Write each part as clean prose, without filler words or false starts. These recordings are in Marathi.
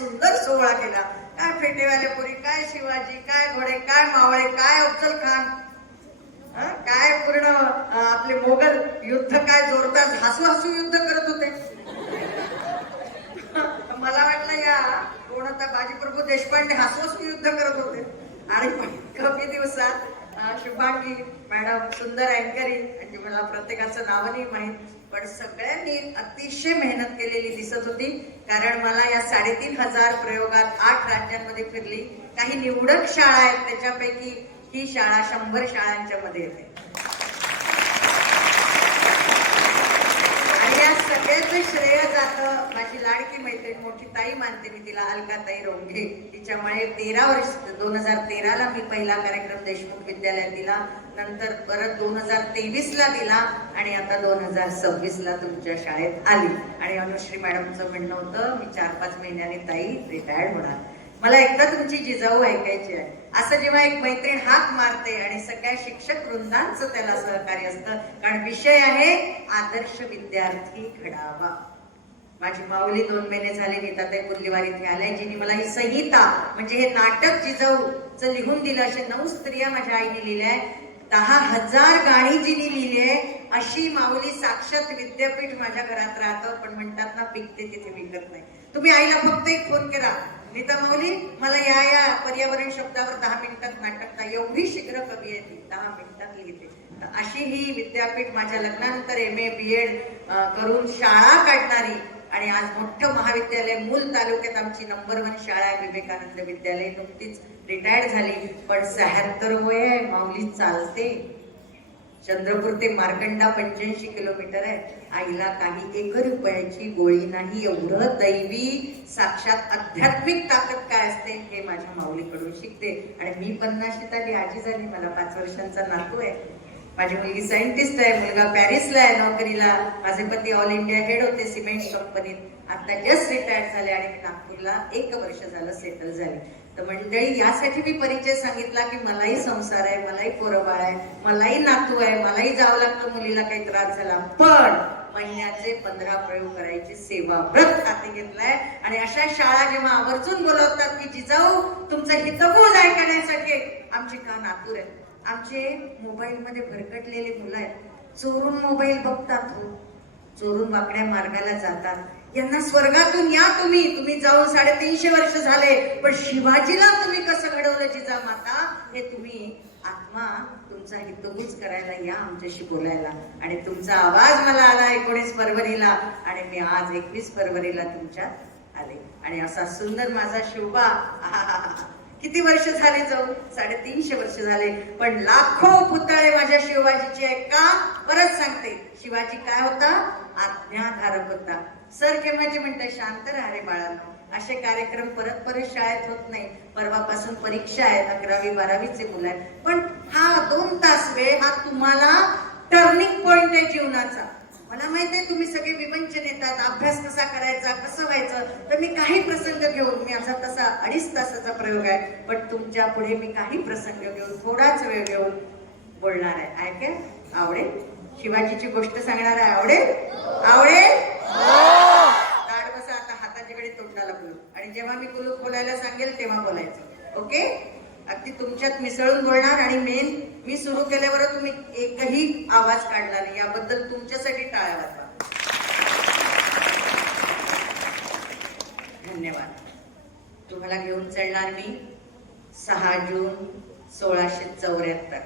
सुंदर सोहळा केला. काय फेटेवाले पुरी, काय शिवाजी, काय घोडे, काय मावळे, काय अफजल खान, काय पूर्ण आपले मोगल युद्ध, काय जोरदार हसू हसू युद्ध करत होते. मला वाटलं या कोण होता बाजीप्रभू देशपांडे हसू हसू युद्ध करत होते. आणि कमी दिवसात शुभांगी मॅडम सुंदर अँकरिंग, म्हणजे मला प्रत्येकाचं नाव नाही माहीत, पण सगळ्यांनी अतिशय मेहनत केलेली दिसत होती. कारण मला या 3,500 प्रयोगात 8 राज्यांमध्ये फिरली. काही निवडक शाळा आहेत, त्याच्यापैकी ही शाळा 100 शाळांच्या मध्ये येते. आणि या सगळ्याचं श्रेय जातं माझी लाडकी मैत्रीण, मोठी ताई मानते मी तिला, अलकाताई रोंघे. तिच्यामुळे 13 वर्ष 2013ला मी पहिला कार्यक्रम देशमुख विद्यालयात दिला, नंतर परत 2023ला दिला आणि आता 2026ला तुमच्या शाळेत आली. आणि अनुश्री मॅडमचं म्हणणं होतं मी 4-5 महिन्यांनी ताई रिटायर्ड होणार. मला एकदा तुमची जिजाऊ ऐकायची आहे. असं जेव्हा एक मैत्रीण हाक मारते आणि सगळ्या शिक्षक वृंदांचं त्याला सहकार्य असतं, कारण विषय आहे आदर्श विद्यार्थी घडावा. माझी माऊली 2 महिने झाले नीताताई कुर्लीवार इथे आल्या, जिने मला ही संहिता म्हणजे हे नाटक जिजाऊचं लिहून दिलं. असे 9 स्त्रिया माझ्या आईने लिहिल्या आहे. 10,000 गाणी जिने लिहिली आहे. अशी माऊली साक्षात विद्यापीठ माझ्या घरात राहतं, पण म्हणतात ना पिकते तिथे विकत नाही. तुम्ही आईला फक्त एक फोन करा, नीता माऊली मला या पर्यावरण शब्दावर 10 मिनिटात नाटकता, एवढी शीघ्र कवी आहे ती, 10 मिनिटात लिहिते. अशी ही विद्यापीठ माझ्या लग्नानंतर MA BEd करून शाळा काढणारी, आणि आज मोठं महाविद्यालय मूल तालुक्यात आमची नंबर 1 शाळा आहे विवेकानंद विद्यालय. नुकतीच रिटायर्ड झाली, पण 76 वय आहे, माऊली चालते. चंद्रपूर ते मार्कंडा 85 किलोमीटर आहे. आईला काही 1 रुपयाची गोळी नाही. एवढं दैवी साक्षात आध्यात्मिक ताकद काय असते हे माझ्या माऊलीकडून शिकते. आणि मी 50शीत आली, आजी झाली, मला 5 वर्षांचा नातू आहे. माझी मुलगी सायंटिस्ट आहे, मुलगा पॅरिसला आहे नोकरीला, माझे पती ऑल इंडिया हेड होते सिमेंट कंपनीत, आता जस्ट रिटायर्ड झाले आणि मी नागपूरला 1 वर्ष झालं सेटल झाले. तर मंडळी यासाठी मी परिचय सांगितला की मलाही संसार आहे, मलाही पोरबाळ आहे, मलाही नातू आहे, मलाही जावं लागतं मुलीला काही त्रास झाला, पण महिन्याचे 15 प्रयोग करायची सेवा व्रत हाती घेतलाय. आणि अशा शाळा जेव्हा आवर्जून बोलवतात की जिजाऊ तुमचं हितगुज ऐकण्यासाठी, आमची कान आतुर आहेत. आमचे मोबाईल मध्ये भरकटलेले मुलं आहेत, चोरून मोबाईल बघतात, चोरून वाकड्या मार्गाला जातात. यांना स्वर्गातून या तुम्ही जाऊन 350 वर्ष झाले, पण शिवाजीला तुम्ही कसं घडवलं जिजामाता हे तुम्ही आत्मा तुमचा हितगुज करायला या, आमच्याशी बोलायला. आणि तुमचा आवाज मला आला 19 फरवरीला आणि मी आज 21 फरवरीला तुमच्यात आले. आणि असा सुंदर माझा शोभा, किती वर्ष झाले जाऊन 350 वर्ष झाले, पण लाखो पुतळे माझ्या शिवाजीचे आहे का? परत सांगते, शिवाजी काय होता? आज्ञाधारक होता. सर केव्हाचे म्हणतात शांत राहा रे बाळांनो. असे कार्यक्रम परत शाळेत होत नाही. परवापासून परीक्षा आहेत, 11वी 12वीचे मुलं आहेत, पण हा 2 तास वेळ हा तुम्हाला टर्निंग पॉइंट आहे जीवनाचा. मला माहित आहे तुम्ही सगळे विवंचन येतात, अभ्यास कसा करायचा, कसं व्हायचं, तर मी काही प्रसंग घेऊन, मी माझा तसा 2.5 तासाचा प्रयोग आहे, पण तुमच्या पुढे मी काही प्रसंग घेऊन थोडाच वेळ घेऊन बोलणार आहे. ऐके आवडेल? शिवाजीची गोष्ट सांगणार आहे, आवडेल? ताड बसा आता, हाताच्या कडे तोंडाला बोलू, आणि जेव्हा मी कुलूप बोलायला सांगेल तेव्हा बोलायचं. ओके? अगदी तुमच्यात मिसळून बोलणार. आणि मेन मी सुरू केल्यावर तुम्ही एकही आवाज काढला नाही, याबद्दल तुमच्यासाठी टाळ्या वाजवा. धन्यवाद. तुम्हाला घेऊन चालणार मी 6 जून 1674.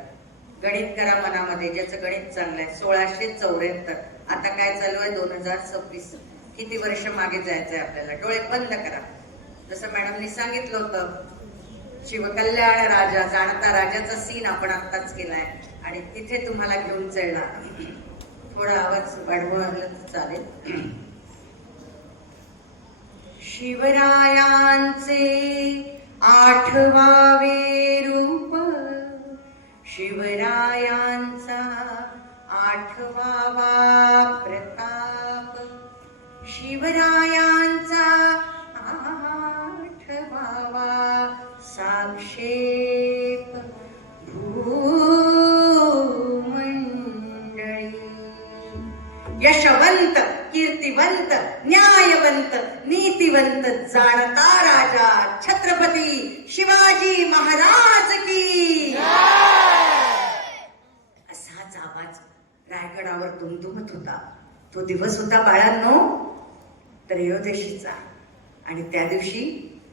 गणित करा मनामध्ये, ज्याचं गणित चांगलंय. 1674. आता काय चालू आहे? 2026. किती वर्ष मागे जायचंय आपल्याला? डोळे बंद करा. जसं मॅडमनी सांगितलं होतं, शिवकल्याण राजा, जाणता राजाचा सीन आपण आत्ताच केलाय आणि तिथे तुम्हाला घेऊन चालणार. थोडा आवाज वाढवला तर चालेल. शिवरायांचे 8वावे रूप, शिवरायांचा 8वावा प्रताप, शिवरायांचा 8वावा साक्षेप भूमंडळी. यशवंत, कीर्तिवंत, न्यायवंत, नीतिवंत, जाणता राजा छत्रपती शिवाजी महाराज की असाच आवाज रायगडावर दुमदुमत होता. तो दिवस होता बाळांनो त्रयोदशीचा. आणि त्या दिवशी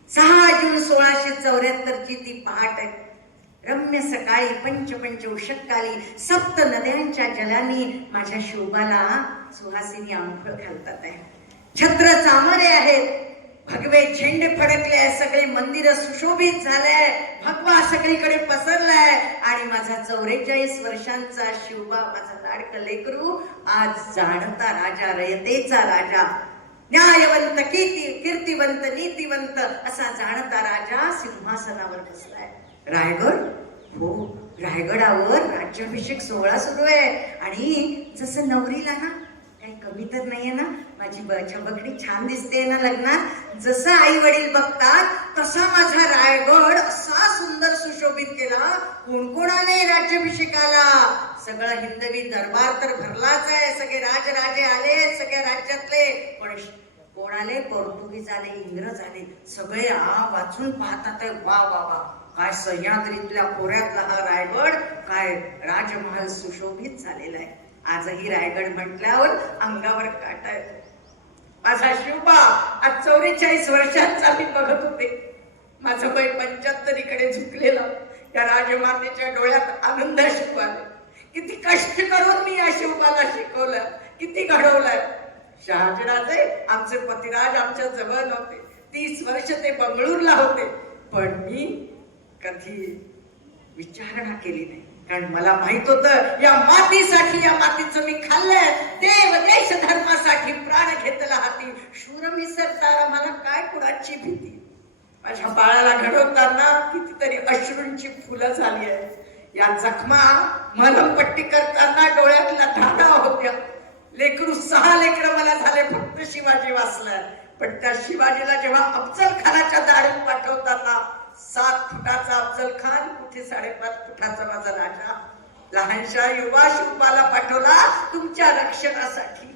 6 जून 1674 ती पहाट आहे. रम्य सकाळी पंचपंच उषक्काली सप्त नद्यांच्या जलांनी माझ्या शोभाला सुहासिनी अंघोळ घालतात आहे. छत्र चामरे आहेत, भगवे झेंडे फडकले आहे, सगळे मंदिर सुशोभित झाले, भगवा सगळीकडे पसरलाय. आणि माझा 44 वर्षांचा शिवबा, माझा लाडकं लेकरू, आज जाणता राजा, रयतेचा राजा, न्यायवंत कीर्तिवंत नीतिवंत असा जाणता राजा सिंहासनावर बसलाय. रायगड, हो रायगडावर राज्याभिषेक सोहळा सुरू आहे. आणि जसं नवरीला ना काही कमी तर नाहीये ना, माझी बकडी छान दिसते ना लग्नात, जसं आई वडील बघतात तसा माझा रायगड असा सुंदर सुशोभित केला. कोण कोण आले राज्याभिषेकाला? सगळं हिंदवी दरबार तर भरलाच आहे, सगळे राजराजे आले सगळ्या राज्यातले. पण कोण आले? पोर्तुगीज आले, इंग्रज आले. सगळे वाचून पाहतात, वा वा वा, काय सह्याद्रीतल्या खोऱ्यातला हा रायगड, काय राजमहाल सुशोभित झालेला आहे. आजही रायगड म्हटल्यावर अंगावर काटा येतो. माझा शिवबा आज 44 वर्षांचा मी बघत होते. माझं वय 75 कडे झुकलेलं. या राजमातेच्या डोळ्यात आनंद शिकवाले. किती कष्ट करून मी या शिवबाला शिकवलं, किती घडवलंय. शहाजीराजे आमचे पतिराज आमच्या जवळ नव्हते. 30 वर्ष ते बंगळूरला होते. पण मी कधी विचारणा केली नाही, कारण मला माहित होतं या मातीसाठी, या मातीचं मी खाल्लंय. देव देश धर्मासाठी प्राण घेतला हाती. शूर मी सरताना मला काय कुणाची भीती. माझ्या बाळाला घडवताना कितीतरी अश्रूंची फुलं झाली आहे. या जखमा मलमपट्टी करताना डोळ्यातल्या धागा होत्या. लेकरू 6 लेकरं मला झाले, फक्त शिवाजी वाचलाय. पण त्या शिवाजीला जेव्हा अफजल खानाच्या दारीत पाठवताना 7 फुटाचा अफजल खान, कुठे 5.5 फुटाचा माझा राजा, लहानशा युवा शिवबाला पाठवला तुमच्या रक्षणासाठी.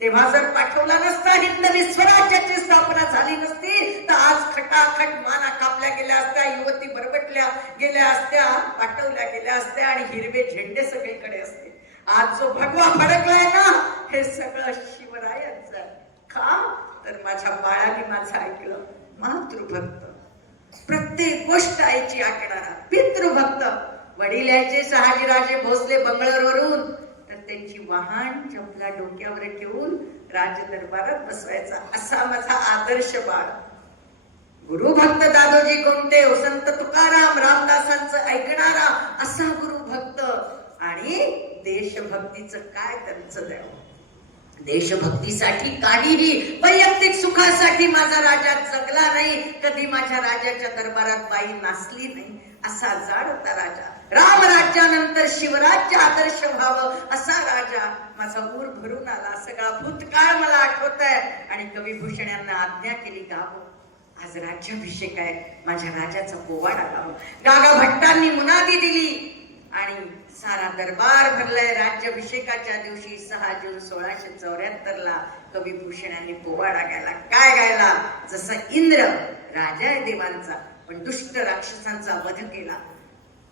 तेव्हा जर पाठवला नसता, हिंदवी स्वराज्याची स्थापना झाली नसती, तर आज खटाखट माना कापल्या गेल्या असत्या, युवती बरबटल्या गेल्या असत्या, पाठवल्या गेल्या असत्या आणि हिरवे झेंडे सगळीकडे असते. आज जो भगवा फडकलाय ना, हे सगळं शिवरायांचं आहे. का तर माझ्या बाळाने माझं ऐकलं. मातृभक्त, प्रत्येक गोष्ट आईची ऐकणारा, पितृभक्त. वडील यायचे शहाजीराजे भोसले बंगळूरवरून, तर त्यांची वाहन चपला डोक्यावर ठेवून राजदरबारात बसवायचा. असा माझा आदर्श बाळ. गुरुभक्त दादोजी कोमटे, संत तुकाराम, रामदासांचं ऐकणारा असा गुरुभक्त. आणि देशभक्तीचं काय त्यांचं द्यावं. देशभक्तीसाठी काहीही, वैयक्तिक सुखासाठी माझा राजा जगला नाही. कधी माझ्या राजाच्या दरबारात बाई नाचली नाही. असा जाणता राजा. राम राज्यानंतर शिवराज्य आदर्श व्हावं असा राजा माझा ऊर भरून आला. सगळा भूतकाळ मला आठवत आहे. आणि कविभूषण यांना आज्ञा केली, गावं आज राज्याभिषेक आहे, माझ्या राजाचा पोवाडा गावं. गागा भट्टांनी मुनादी दिली आणि सारा दरबार भरलाय. राज्याभिषेकाच्या दिवशी 6 जून 1674 कविभूषण यांनी पोवाडा गायला. काय गायला? जसं इंद्र राजा आहे देवांचा, पण दुष्ट राक्षसांचा वध केला.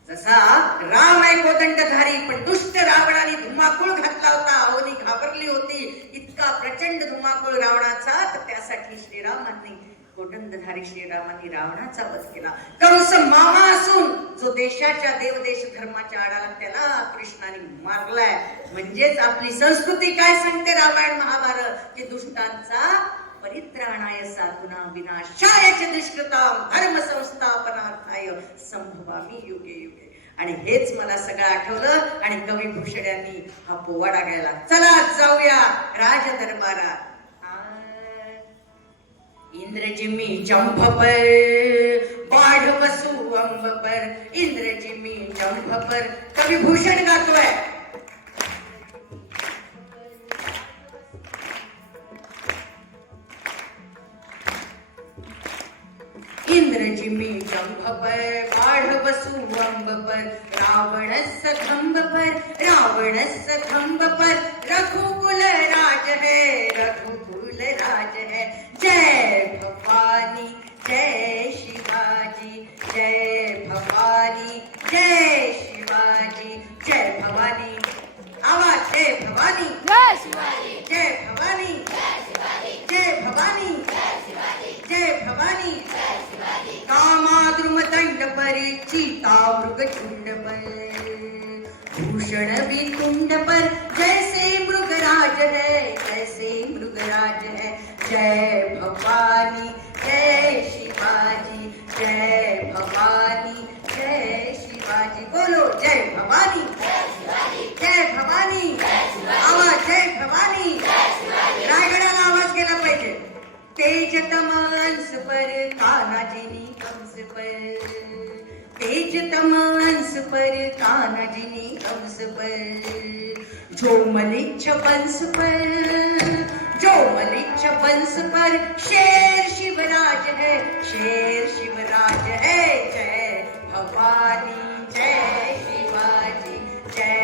जसा राम आहे कोदंडधारी, पण दुष्ट रावणाने धुमाकूळ घातला होता. अवनी घाबरली होती. इतका प्रचंड धुमाकूळ रावणाचा, तर त्यासाठी श्रीरामांनी, कोदंडधारी श्रीरामांनी रावणाचा वध केला. कंस मामा असून जो देशाच्या देवदेश धर्माच्या आडाला, त्याला कृष्णाने मारलाय. म्हणजेच आपली संस्कृती काय सांगते रामायण महाभारत, की दुष्टांचा परित्राणाय साधूना विनाशाय च दुष्कृतां धर्म संस्थापनार्थाय संभवामी युगे युगे. आणि हेच मला सगळं आठवलं. आणि कविभूषण यांनी हा पोवाडा गायला. चला जाऊया राज दरबारात. इंद्रजिमी चंभ पर बाढ़ बसू अंब पर, इंद्रजिमी चंभ पर. कविभूषण गातोय. इंद्रजिमी चंभ पर बाढ़ बसू अंब पर, रावणस्य खंभ पर, रावणस्य खंभ पर. रघुकुल राज है, रघुकुल राज है. जय भवानी जय चीता मृग झुंड पर, भूषण भी कुंड पर जैसे मृगराज है, जैसे मृगराज है। जय भवानी जय शिवाजी, जय भवानी जय शिवाजी। बोलो जय भवानी जय भवानी, आवाज जय भवानी। रायगडाला आवाज गेला पाहिजे। तेज तमांस पर कान्हाजीनी कंस पर, तेज तमांस पर कान्हाजीनी कंस पर, जो मलिच्छ बंस पर, जो मलिच्छ बंस पर शेर शिवराज है, शेर शिवराज है। जय भवानी जय शिवाजी, जय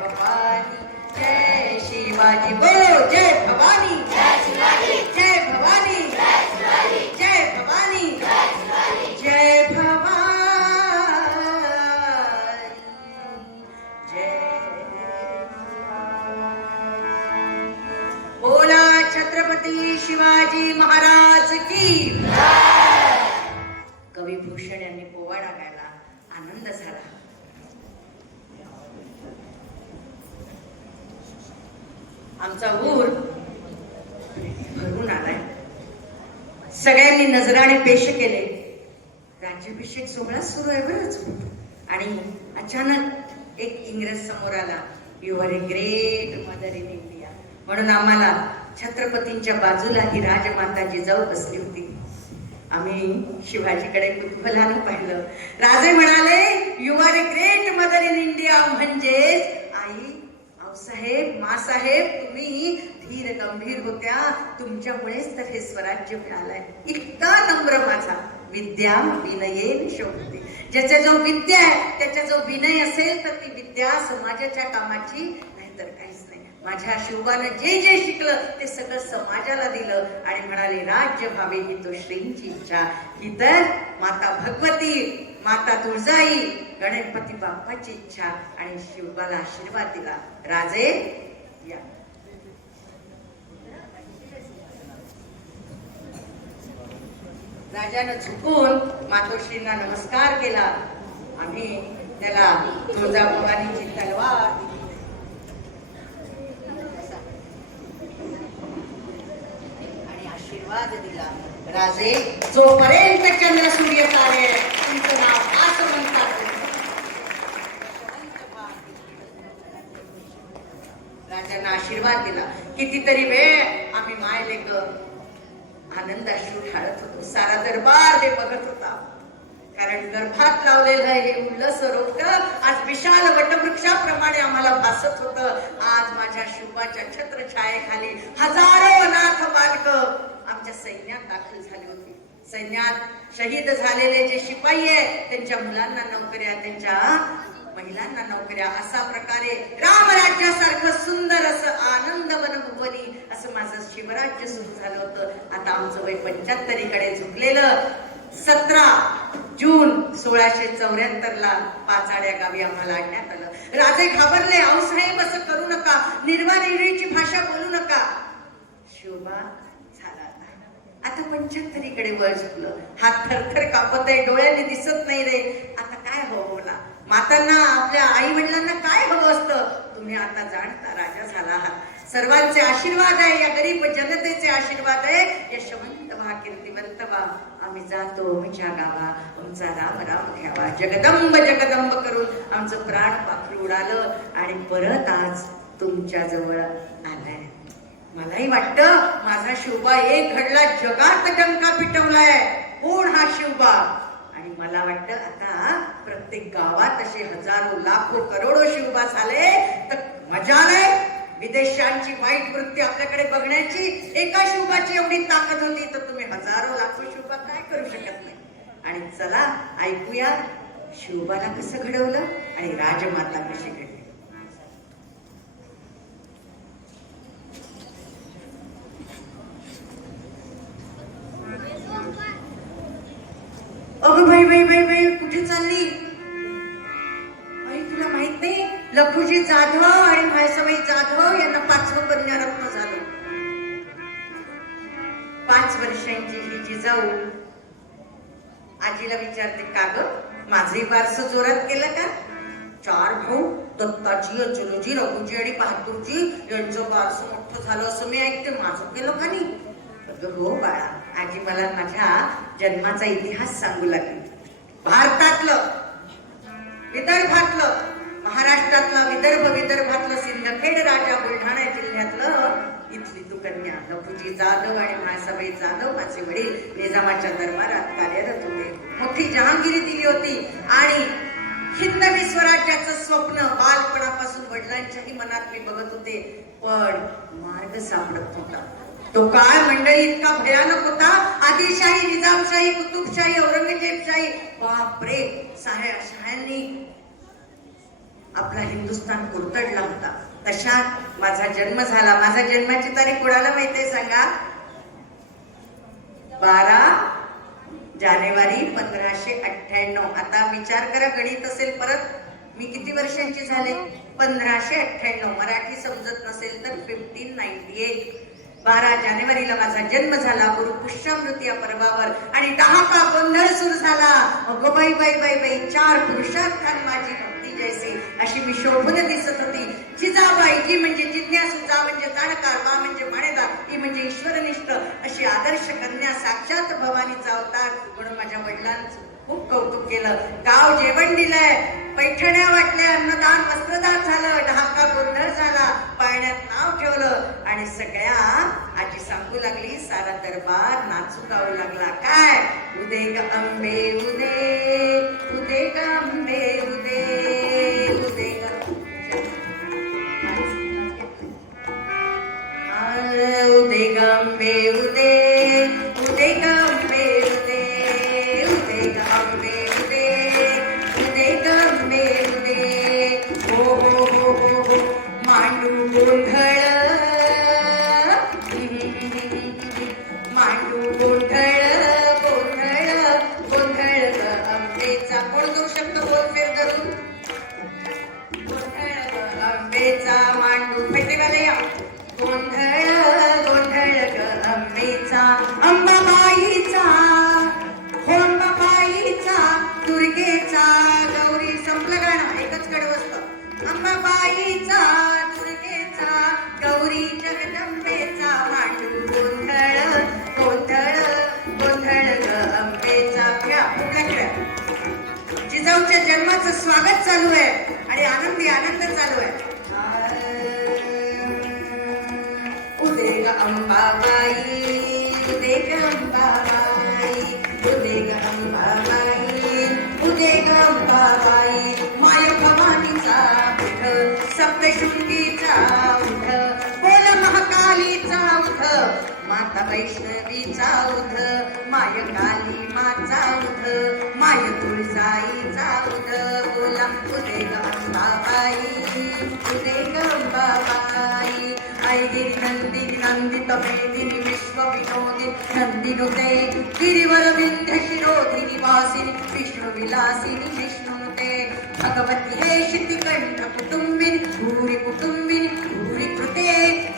भवानी जय शिवाजी। बोलो जय भवानी जय शिवाजी, जय भवानी जय शिवाजी, जय भवानी जय शिवाजी, जय भवानी जय। बोला छत्रपती शिवाजी महाराज की। कवी भूषण यांनी पोवाडा गायला, आनंद झाला। आमचा ऊर भरून आलाय, सगळ्यांनी नजराणे पेश केले, राज्याभिषेक सोहळा सुरू आहे बरंच। आणि अचानक एक इंग्रज समोर आला, you are a great mother in India म्हणून आम्हाला छत्रपतींच्या बाजूला ही राजमाता जिजाऊ बसली होती। आम्ही शिवाजीकडे कुतूहलानं पाहिलं। राजे म्हणाले you are a great mother in India, म्हणजेच आई साहेब मासाहेब तुम्ही धीर गंभीर होत्या, तुमच्यामुळेच तर हे स्वराज्य मिळालंय। इतका नम्र माझा, विद्या विनयेन शोभते। ज्याच्या जो विद्या आहे, त्याच्या जो विनय असेल तर ती विद्या समाजाच्या कामाची, नाहीतर काहीच नाही। माझ्या शिवबानं जे जे शिकलं ते सगळं समाजाला दिलं आणि म्हणाले राज्य व्हावे ही तो श्रींची इच्छा। ही तर माता भगवती, माता तुळजाई, गणपती बाप्पाची इच्छा आणि शिवबाला आशीर्वाद दिला। राजे या। राजानं झुकून मातोश्रींना नमस्कार केला। आम्ही त्याला तुळजाभवानीची तलवार आणि आशीर्वाद दिला। राजे जोपर्यंत चंद्र सूर्य तारे तुमचं नाव असं म्हणतात। राजांना आशीर्वाद दिला। कितीतरी वेळ आम्ही मायलेक आनंद अश्रू ढाळत होतो। सारा दरबार हे बघत होता, कारण गर्भात लावलेलं हे उल्लस रोपट आज विशाल वटवृक्षाप्रमाणे आम्हाला भासत होतं। आज माझ्या शिवबाच्या छत्रछायेखाली हजारो अनाथ बालक आमच्या सैन्यात दाखल झाली होती। सैन्यात शहीद झालेले जे शिपाई आहे त्यांच्या मुलांना नोकऱ्या, त्यांच्या महिलांना नोकऱ्या, असा प्रकारे रामराज्यासारखं सुंदर असं आनंद वनभुवनी असं माझं शिवराज्य सुरू झालं होतं। आता आमचं वय 75 कडे झुकलेलं। 17 जून 1674 ला पाचाड्या गावी आम्हाला आणण्यात आलं। राजे घाबरले, आऊसाहेब असं करू नका, निर्वानिर्णयची भाषा बोलू नका। शिवबा झाला आता 75 कडे वय झुकलं, हात थरथर कापत आहे, डोळ्याने दिसत नाही रे। आता काय हवं मला? मातांना, आपल्या आई वडिलांना काय हवं असतं? तुम्ही आता जाणता राजा झाला आहात। सर्वांचे आशीर्वाद आहे, या गरीब जनतेचे आशीर्वाद आहे। यशवंत व्हा, कीर्तिवंत व्हा, आम्ही जातो आमच्या गावा, आमचा राम राम घ्यावा। जगदंब जगदंब करून आमचं प्राण पाखरू उडालं आणि परत आज तुमच्या जवळ आलाय। मलाही वाटतं माझा शिवबा एक घडला, जगात डंका पिटवलाय। कोण हा शिवबा? आणि मला वाटतं आता प्रत्येक गावात असे हजारो लाखो करोडो शिवबा झाले तर मजा नाही। विदेशांची वाईट वृत्ती आपल्याकडे बघण्याची एका शिवबाची एवढी ताकद होती तर तुम्ही हजारो लाखो शिवबा काय करू शकत नाही। आणि चला ऐकूया शिवबाला कसं घडवलं आणि राजमाता कशी घडली। अगं बाई बाई बाई बाई, कुठे चालली? तुला माहित नाही, लखुजी जाधव आणि भायसबाई जाधव यांना 5वं कन्यारत्न झालं। 5 वर्षांची ही जिजाऊ आजीला विचारते, का ग माझंही बारसं जोरात केलं का? 4 भाऊ दत्ताजी, अचलूजी, रघुजी आणि बहादूरजी यांचं बारसं मोठं झालं असं मी ऐकते. माझं केलं का नाही? हो बाळा, आजी मला माझ्या जन्माचा इतिहास सांगू लागली. भारतातलं, विदर्भातलं, महाराष्ट्रातलं, विदर्भातलं सिंदखेड राजा, बुलढाणा जिल्ह्यातलं इथली तू कन्या लखुजी जाधव आणि महासभे जाधव माझे वडील निजामाच्या दरबारात कार्यरत होते. मोठी जहांगिरी दिली होती आणि हिंदवी स्वराज्याचं स्वप्न बालपणापासून वडिलांच्याही मनात मी बघत होते, पण मार्ग सापडत होता. तो काळ मंडळी इतका भयानक होता. आदिलशाही, निजामशाही, कुतुबशाही, औरंगजेबशाही, बापरे, शाह्यांनी आपला हिंदुस्थान कुरतडला होता. तशात माझा जन्म झाला. माझा जन्माची तारीख कोणाला माहितीये सांगा? 12 जानेवारी 1598. आता विचार करा, गणित असेल परत. मी किती वर्षांची झाले? 1598. मराठी समजत नसेल तर 1598. 12 जानेवारीला माझा जन्म झाला गुरु पुष्यामृत या पर्वावर आणि 10 का गोंधळ सुरू झाला. अगो बाई बाई बाई बाई, 4 पुरुषार्थान माझी भक्ती जैसी अशी मी शोभून दिसत होती. जिजाबाई, जी म्हणजे जिज्ञासू, जा म्हणजे जाणकार, वा म्हणजे माणेदार, ही म्हणजे ईश्वरनिष्ठ अशी आदर्श कन्या, साक्षात भवानीचा अवतार म्हणून माझ्या वडिलांचं खूप कौतुक केलं. गाव जेवण दिलंय, पैठण्या वाटल्या, अन्नदान वस्त्रदान झालं, 10 का गोंधळ झाला, पाळण्यात नाव ठेवलं आणि सगळ्या आजी सांगू लागली. सारा दरबार नाचू गाऊ लागला. काय? उदे ग अंबे उदे, उदे ग अंबे उदे, उदे ग उदे ग अंबे उदे, उदे ग अंबे उदे, उदे ग अंबे उदे, उदे ग अंबे उदे. हो हो हो हो हो, मांडू गोंधळ, मांडू गोंधळ, गोंधळ गोंधळ ग अंबेचा. कोण करू शकतो बोल फेर धरून? गोंधळ ग अंबेचा, मांडू फेटेवाले या. गोंधळ गोंधळ ग अंबेचा, अंबाबाईचा, हो अंबाबाईचा, दुर्गेचा, गौरी. संपलं गाणं, एकच कडवं असतं. अंबाबाईचा, दुर्गेचा, गौरी जगदंबेचा, मांडू गोंधळ, गोंधळ गोंधळ ग अंबेचा. खेळा, कुठला खेळ? जिजाऊच्या जन्माचं स्वागत चालू आहे आणि आनंदी आनंद चालू आहे. उदे ग अंबाबाई, उदे ग अंबाबाई, उदे ग अंबाबाई, उदे ग अंबाबाई. माय भवानीचा उठ, सप्तशृंगीचा उठ, बोल महाकालीचा उठ, माता वैष्णवीचा उठ, माय काली माचा उठ, माय तुळजाईचा उठ, बोला उदे ग अंबाबाई, उदे ग अंबाबाई. ऐगिरी नंदिनी नंदित मेदिनी विश्व विनोदिनी नंदिनुते, गिरिवर विंध्य शिरोधिनी वासिनी विष्णु विलासिनी विष्णुनुते. भगवती हे शितिकंठ कुटुंबिनी, भूरि कुटुंबिनी, भूरि कृते.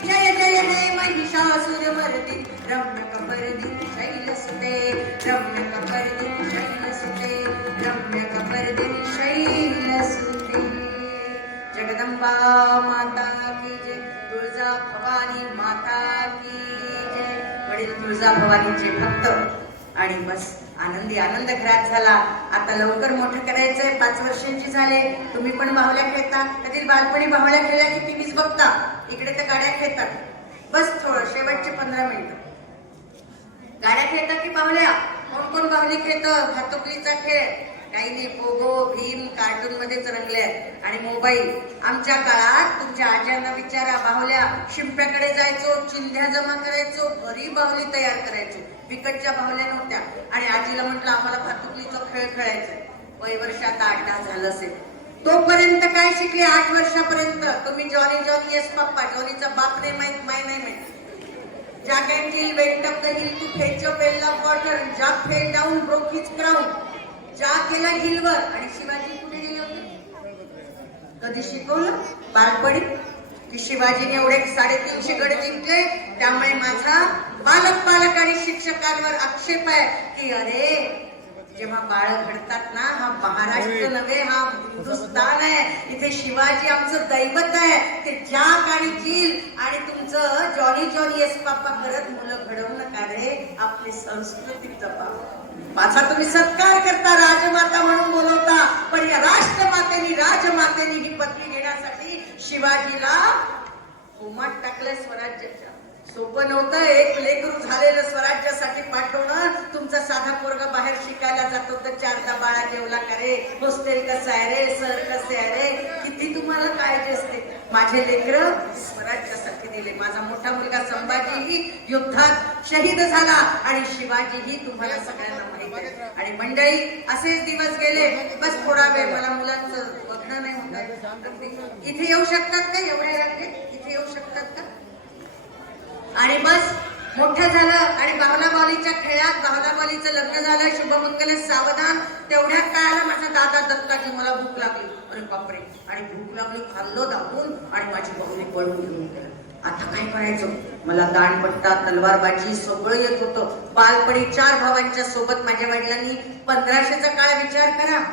जय जय हे महिषासुरमर्दिनी, रम्य कपर्दिनी शैलसुते, रम्य कपर्दिनी शैलसुते, रम्य कपर्दिनी शैलसुते. जगदंबा माता की जय, तुळजा भवानी माता की जय. वडील तुळजा भवानीचे भक्त आणि बस आनंदी आनंद घरात झाला. आता लवकर मोठं करायचंय. 5 वर्षांची झाले. तुम्ही पण बाहुल्या खेळता. कधी बालपणी बाहुल्या खेळल्या की टीव्हीच बघता. इकडे तर गाड्या खेळतात. बस थोडं शेवटचे 15 मिनिटं. गाड्या खेळतात की बाहुल्या? कोण कोण बाहुली खेळतं? भातुकलीचा खेळ काही नाही. पोगो, भीम कार्टून मध्येच रंगले आणि मोबाईल. आमच्या काळात तुमच्या आज्यांना विचारा, बाहुल्या शिंप्याकडे जायचो, चिंध्या जमा करायचो, घरी बाहुली तयार करायचो. विकतच्या बाहुल्या नव्हत्या. आणि आजीला म्हटलं आम्हाला भातुकलीचा खेळ खेळायचा. वय वर्षात 8-10 झालं असेल. तोपर्यंत काय शिकले? 8 वर्षापर्यंत तुम्ही जॉनी जॉनी येस पप्पा. जॉनीचा बाप नाही माहित, माय नाही माहित. Jack and Jill went up the hill to fetch a pail of water. Jack fell down, broke his crown. Jack गेला हिलवर आणि शिवाजी कुठे गेले होते? कधी शिकवलं बालपणी की शिवाजीने एवढे 350 गड जिंकले. त्यामुळे माझा पालक आणि शिक्षकांवर आक्षेप आहे की अरे जेव्हा बाळ घडतात ना, हा महाराष्ट्र नव्हे, हा हिंदुस्थान आहे. इथे शिवाजी आमचं दैवत आहे. ते जॅक आणि जिल आणि तुमचं जॉनी जॉनी येस पापा करत मुलं घडवू नका रे, आपली संस्कृती जपा. माझा तुम्ही सत्कार करता, राजमाता म्हणून बोलवता, पण या राष्ट्रमातेनी राजमातेनी ही पदवी घेण्यासाठी शिवाजीला होमात टाकलंय स्वराज्याच्या. सोपं नव्हतं एक लेकरू झालेलं स्वराज्यासाठी पाठवणं. तुमचा साधा पोरगा बाहेर शिकायला जातो तर चारदा बाळा जेवला का रे, हॉस्टेल कसं आहे रे, सर कसे आहे रे, किती तुम्हाला काळजी असते. माझे लेकर स्वराज्यासाठी दिले. माझा मोठा मुलगा संभाजीही युद्धात शहीद झाला आणि शिवाजीही तुम्हाला सगळ्यांना माहित आहे. आणि मंडळी असेच दिवस गेले. बस थोडा वेळ मला मुलांचं बघणं नाही होत आहे. इथे येऊ शकतात का एवढ्या रात्री? इथे येऊ शकतात का? आणि बस मोठं झालं आणि बाहुलाबाहुलीच्या खेळात बाहुलाबाहुलीचं लग्न झालं. शुभमंगल सावधान. तेवढ्यात काय आलं, माझा दादा दत्ताजी मला भूक लागली. अरे बापरे, आणि भूक लागली, खाल्लं दाखवून आणि माझी बाहुली पळून घेऊन गेली. आता काय करायचं? मला दांडपट्टा तलवारबाजी सगळं येत होतं. बालपणी 4 भावांच्या सोबत माझ्या वडिलांनी 1500चा काळ विचार करा.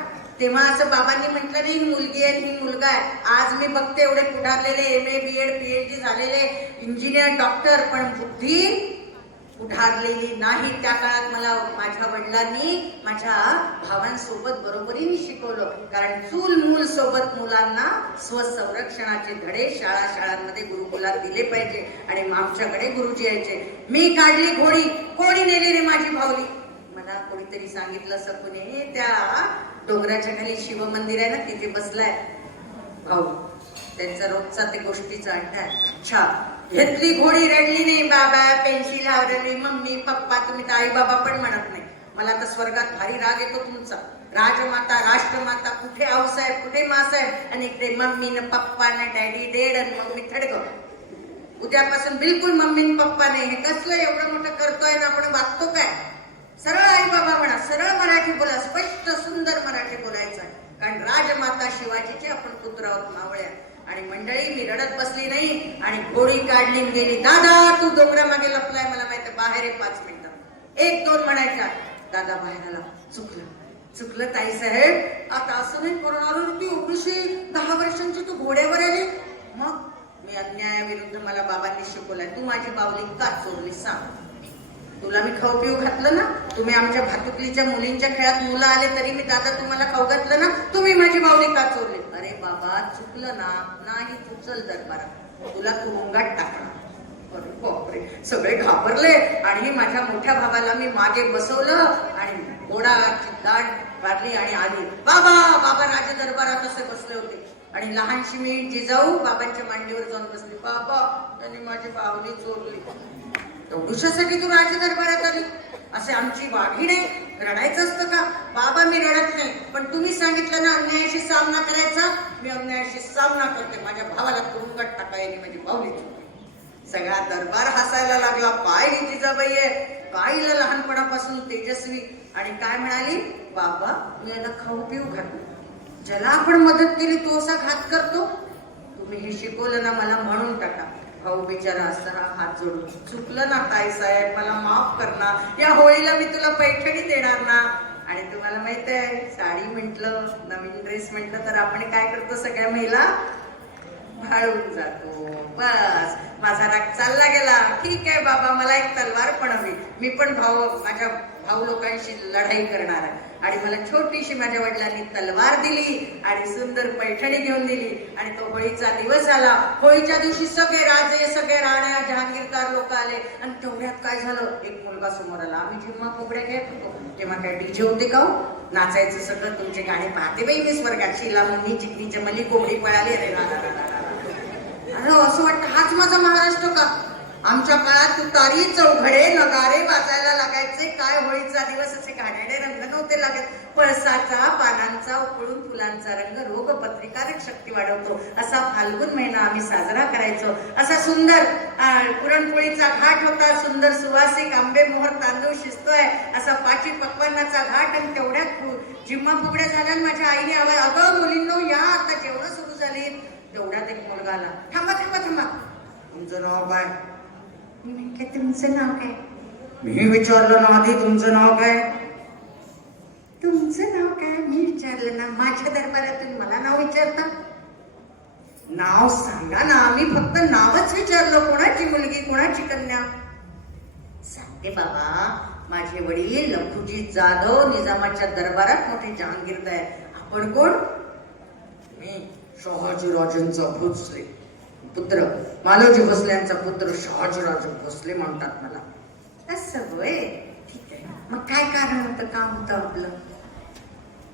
तेव्हा असं बाबांनी म्हटलं नाही मुलगी आहे ही मुलगा आहे. आज मी बघते एवढे पुढारलेले MA BEd PhD झालेले इंजिनियर डॉक्टर, पण बुद्धी पुढारलेली नाही. त्या काळात मला माझ्या वडिलांनी माझ्या भावांसोबत बरोबरीने शिकवलं. कारण चूल मूल सोबत मुलांना स्वसंरक्षणाचे धडे शाळांमध्ये गुरुकुलात दिले पाहिजे. आणि आमच्याकडे गुरुजी यायचे. मी काढली घोडी, कोणी नेली रे माझी भावली? मला कोणीतरी सांगितलं सकुने, त्या डोंगराच्या खाली शिव मंदिर आहे ना, तिथे बसलाय भाऊ. त्यांचा रोजचा ते गोष्टीचा अड्डा आहे. अच्छा, घेतली घोडी, रडली नाही. बाबा पेन्सिल आवडली, मम्मी पप्पा, तुम्ही तर आई बाबा पण म्हणत नाही. मला तर स्वर्गात भारी राग येतो तुमचा. राजमाता राष्ट्रमाता, कुठे आऊसाहेब कुठे मासाहेब, आणि इकडे मम्मी न पप्पा न डॅडी डेड आणि मम्मी थडग. उद्यापासून बिलकुल मम्मी न पप्पा नाही. हे कसलं एवढं मोठं करतोय ना आपण, वागतो काय? सरळ आई बाबा म्हणा, सरळ मराठी बोला, स्पष्ट सुंदर मराठी बोलायचं. कारण राजमाता शिवाजीचे आपण पुत्र आहोत, मावळ्या. आणि मंडळी मी रडत बसली नाही आणि घोडी काढली गेली. दादा तू डोंगरामागे लपलाय, मला माहिती, बाहेर आहे 5 मिनिटात. 1-2 म्हणायच्या. दादा बाहेर आला. चुकलं ताई साहेब, आता असं नाही करणार. ती ओबीसी 10 वर्षांची, तू घोड्यावर आली. मग मी अन्यायाविरुद्ध मला बाबांनी शिकवलंय. तू माझी बावली का चोरली सांग? तुला मी खाऊ पिऊ घातलं ना? तुम्ही आमच्या भातुकलीच्या मुलींच्या खेळात मुलं आले तरी मी दादा तुम्हाला खाऊ घातलं ना? तुम्ही माझी बावली का चोरली? अरे बाबा चुकलं ना, नाही तू चल दरबारात, तुला तुरुंगात टाकणार. अरे बापरे, सगळे घाबरले. आणि माझ्या मोठ्या भावाला मी मागे बसवलं आणि घोडाची दाट काढली आणि आली. बाबा राजा दरबारात असे बसले होते. आणि लहानशी मी जिजाऊ बाबांच्या मांडीवर जाऊन बसली. बाबा त्यांनी माझी बावली चोरली. एवढ्यासाठी तू राज दरबारात आली? असे आमची वाघी नाही. रडायचं असतं का? बाबा मी रडत नाही, पण तुम्ही सांगितलं ना अन्यायाशी सामना करायचा, मी अन्यायाशी सामना करते. माझ्या भावाला तुरुंगात टाकायला माझी बावली चोरली. सगळा दरबार हसायला लागला. काय ही जिजाबाई आहे, काहीला लहानपणापासून तेजस्वी. आणि काय म्हणाली? बाबा मी याला खाऊ पिऊ घातलं, ज्याला आपण मदत केली तो असा घात करतो. तुम्ही हे शिकवलं ना मला, म्हणून टाका. भाऊ बिचारा असताना हात जोडून, चुकलं ना ताई साहेब, मला माफ करणार. या होळीला मी तुला पैठणी देणार ना. आणि तुम्हाला माहित आहे, साडी म्हटलं, नवीन ड्रेस म्हटलं तर आपण काय करतो, सगळ्या महिला भाळून जातो. बस माझा राग चालला गेला. ठीक आहे बाबा, मला एक तलवार पण हवी. मी पण माझ्या भाऊ लोकांशी लढाई करणार आहे. आणि मला छोटीशी माझ्या वडिलांनी तलवार दिली आणि सुंदर पैठणी घेऊन दिली. आणि तो होळीचा दिवस आला. होळीच्या दिवशी सगळे राजे, सगळे राण्या, जहांगीरदार लोक आले. आणि तेवढ्यात काय झालं, एक मुलगा समोर आला. आम्ही जेव्हा कोबड्या खेळत होतो तेव्हा काय डीजे होते का? नाचायचं सगळं, तुमचे गाणे पाहते बाई मी स्वर्गात. शिला मुन्नी चिकनी चमली कोंबडी पळाली. अरे असं वाटतं हाच माझा महाराष्ट्र का? आमच्या काळात तुतारी, चौघडे, नगारे वाजायला लागायचे. काय होळीचा दिवस, असे घाणेरडे रंग नव्हते लागत. पळसाचा, पानांचा, उकळून फुलांचा रंग रोगप्रतिकारक शक्ती वाढवतो असा फाल्गुन महिना आम्ही साजरा करायचो. असा सुंदर पुरणपोळीचा घाट होता. सुंदर सुवासिक आंबे मोहर तांदूळ शिजतोय असा पाची पक्वान्नाचा घाट. आणि तेवढ्यात जिम्मा फुगड्या झाल्या. माझ्या आईने आवाज, अगं मुलींनो या, आता जेवण सुरू झाली. तेवढ्यात एक मुलगा आला. थांबा, तुमचं नाव काय? मी म्हटलं तुमचं नाव काय? मी विचारलं ना आधी तुमचं नाव काय? विचारलं ना, माझ्या दरबारातून मला नाव विचारता? नाव सांगा ना, मी फक्त नावच विचारलं. कोणाची मुलगी, कोणाची कन्या? सांगते बाबा, माझे वडील लखुजी जाधव निजामाच्या दरबारात मोठे जहांगीरदार आहे. आपण कोण? मी शहाजीराजांचा भोसले पुत्र, मालोजी भोसल्यांचा पुत्र शहाजीराजे भोसले म्हणतात मला. असं होय, ठीक आहे. मग काय कारण होतं, काम होतं आपलं?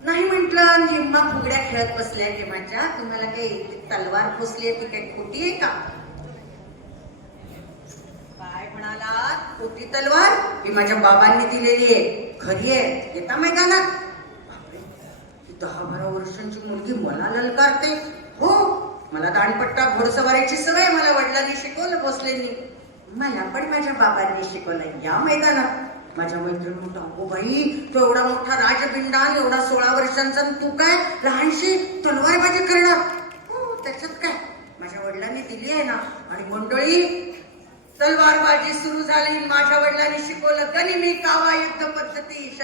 नाही म्हटलं, लिंबा फुगड्या खेळत बसल्या तेव्हाच्या. तुम्हाला काही तलवार खोसली ती काही खोटी आहे का? काय म्हणाला? खोटी तलवार ही माझ्या बाबांनी दिलेली आहे, खरी आहे. येता मैदानात? 10-12 वर्षांची मुलगी मला ललकारते. हो, मला दाणपट्टा घोडसवारीची सवय मला वडिलांनी शिकवलं, भोसलेंनी. मला पण माझ्या बाबांनी शिकवलं. या मैदानात. माझ्या मैत्रिणी म्हणतो, अगो बाई, तो एवढा मोठा राजबिंडान, एवढा 16 वर्षांचा, तू काय लहानशी तलवारबाजी करणार? हो, त्याच्यात काय, माझ्या वडिलांनी दिली आहे ना. आणि मंडळी, तलवारबाजी सुरू झाली. माझ्या वडिलांनी शिकवलं गनिमी कावा युद्ध पद्धती.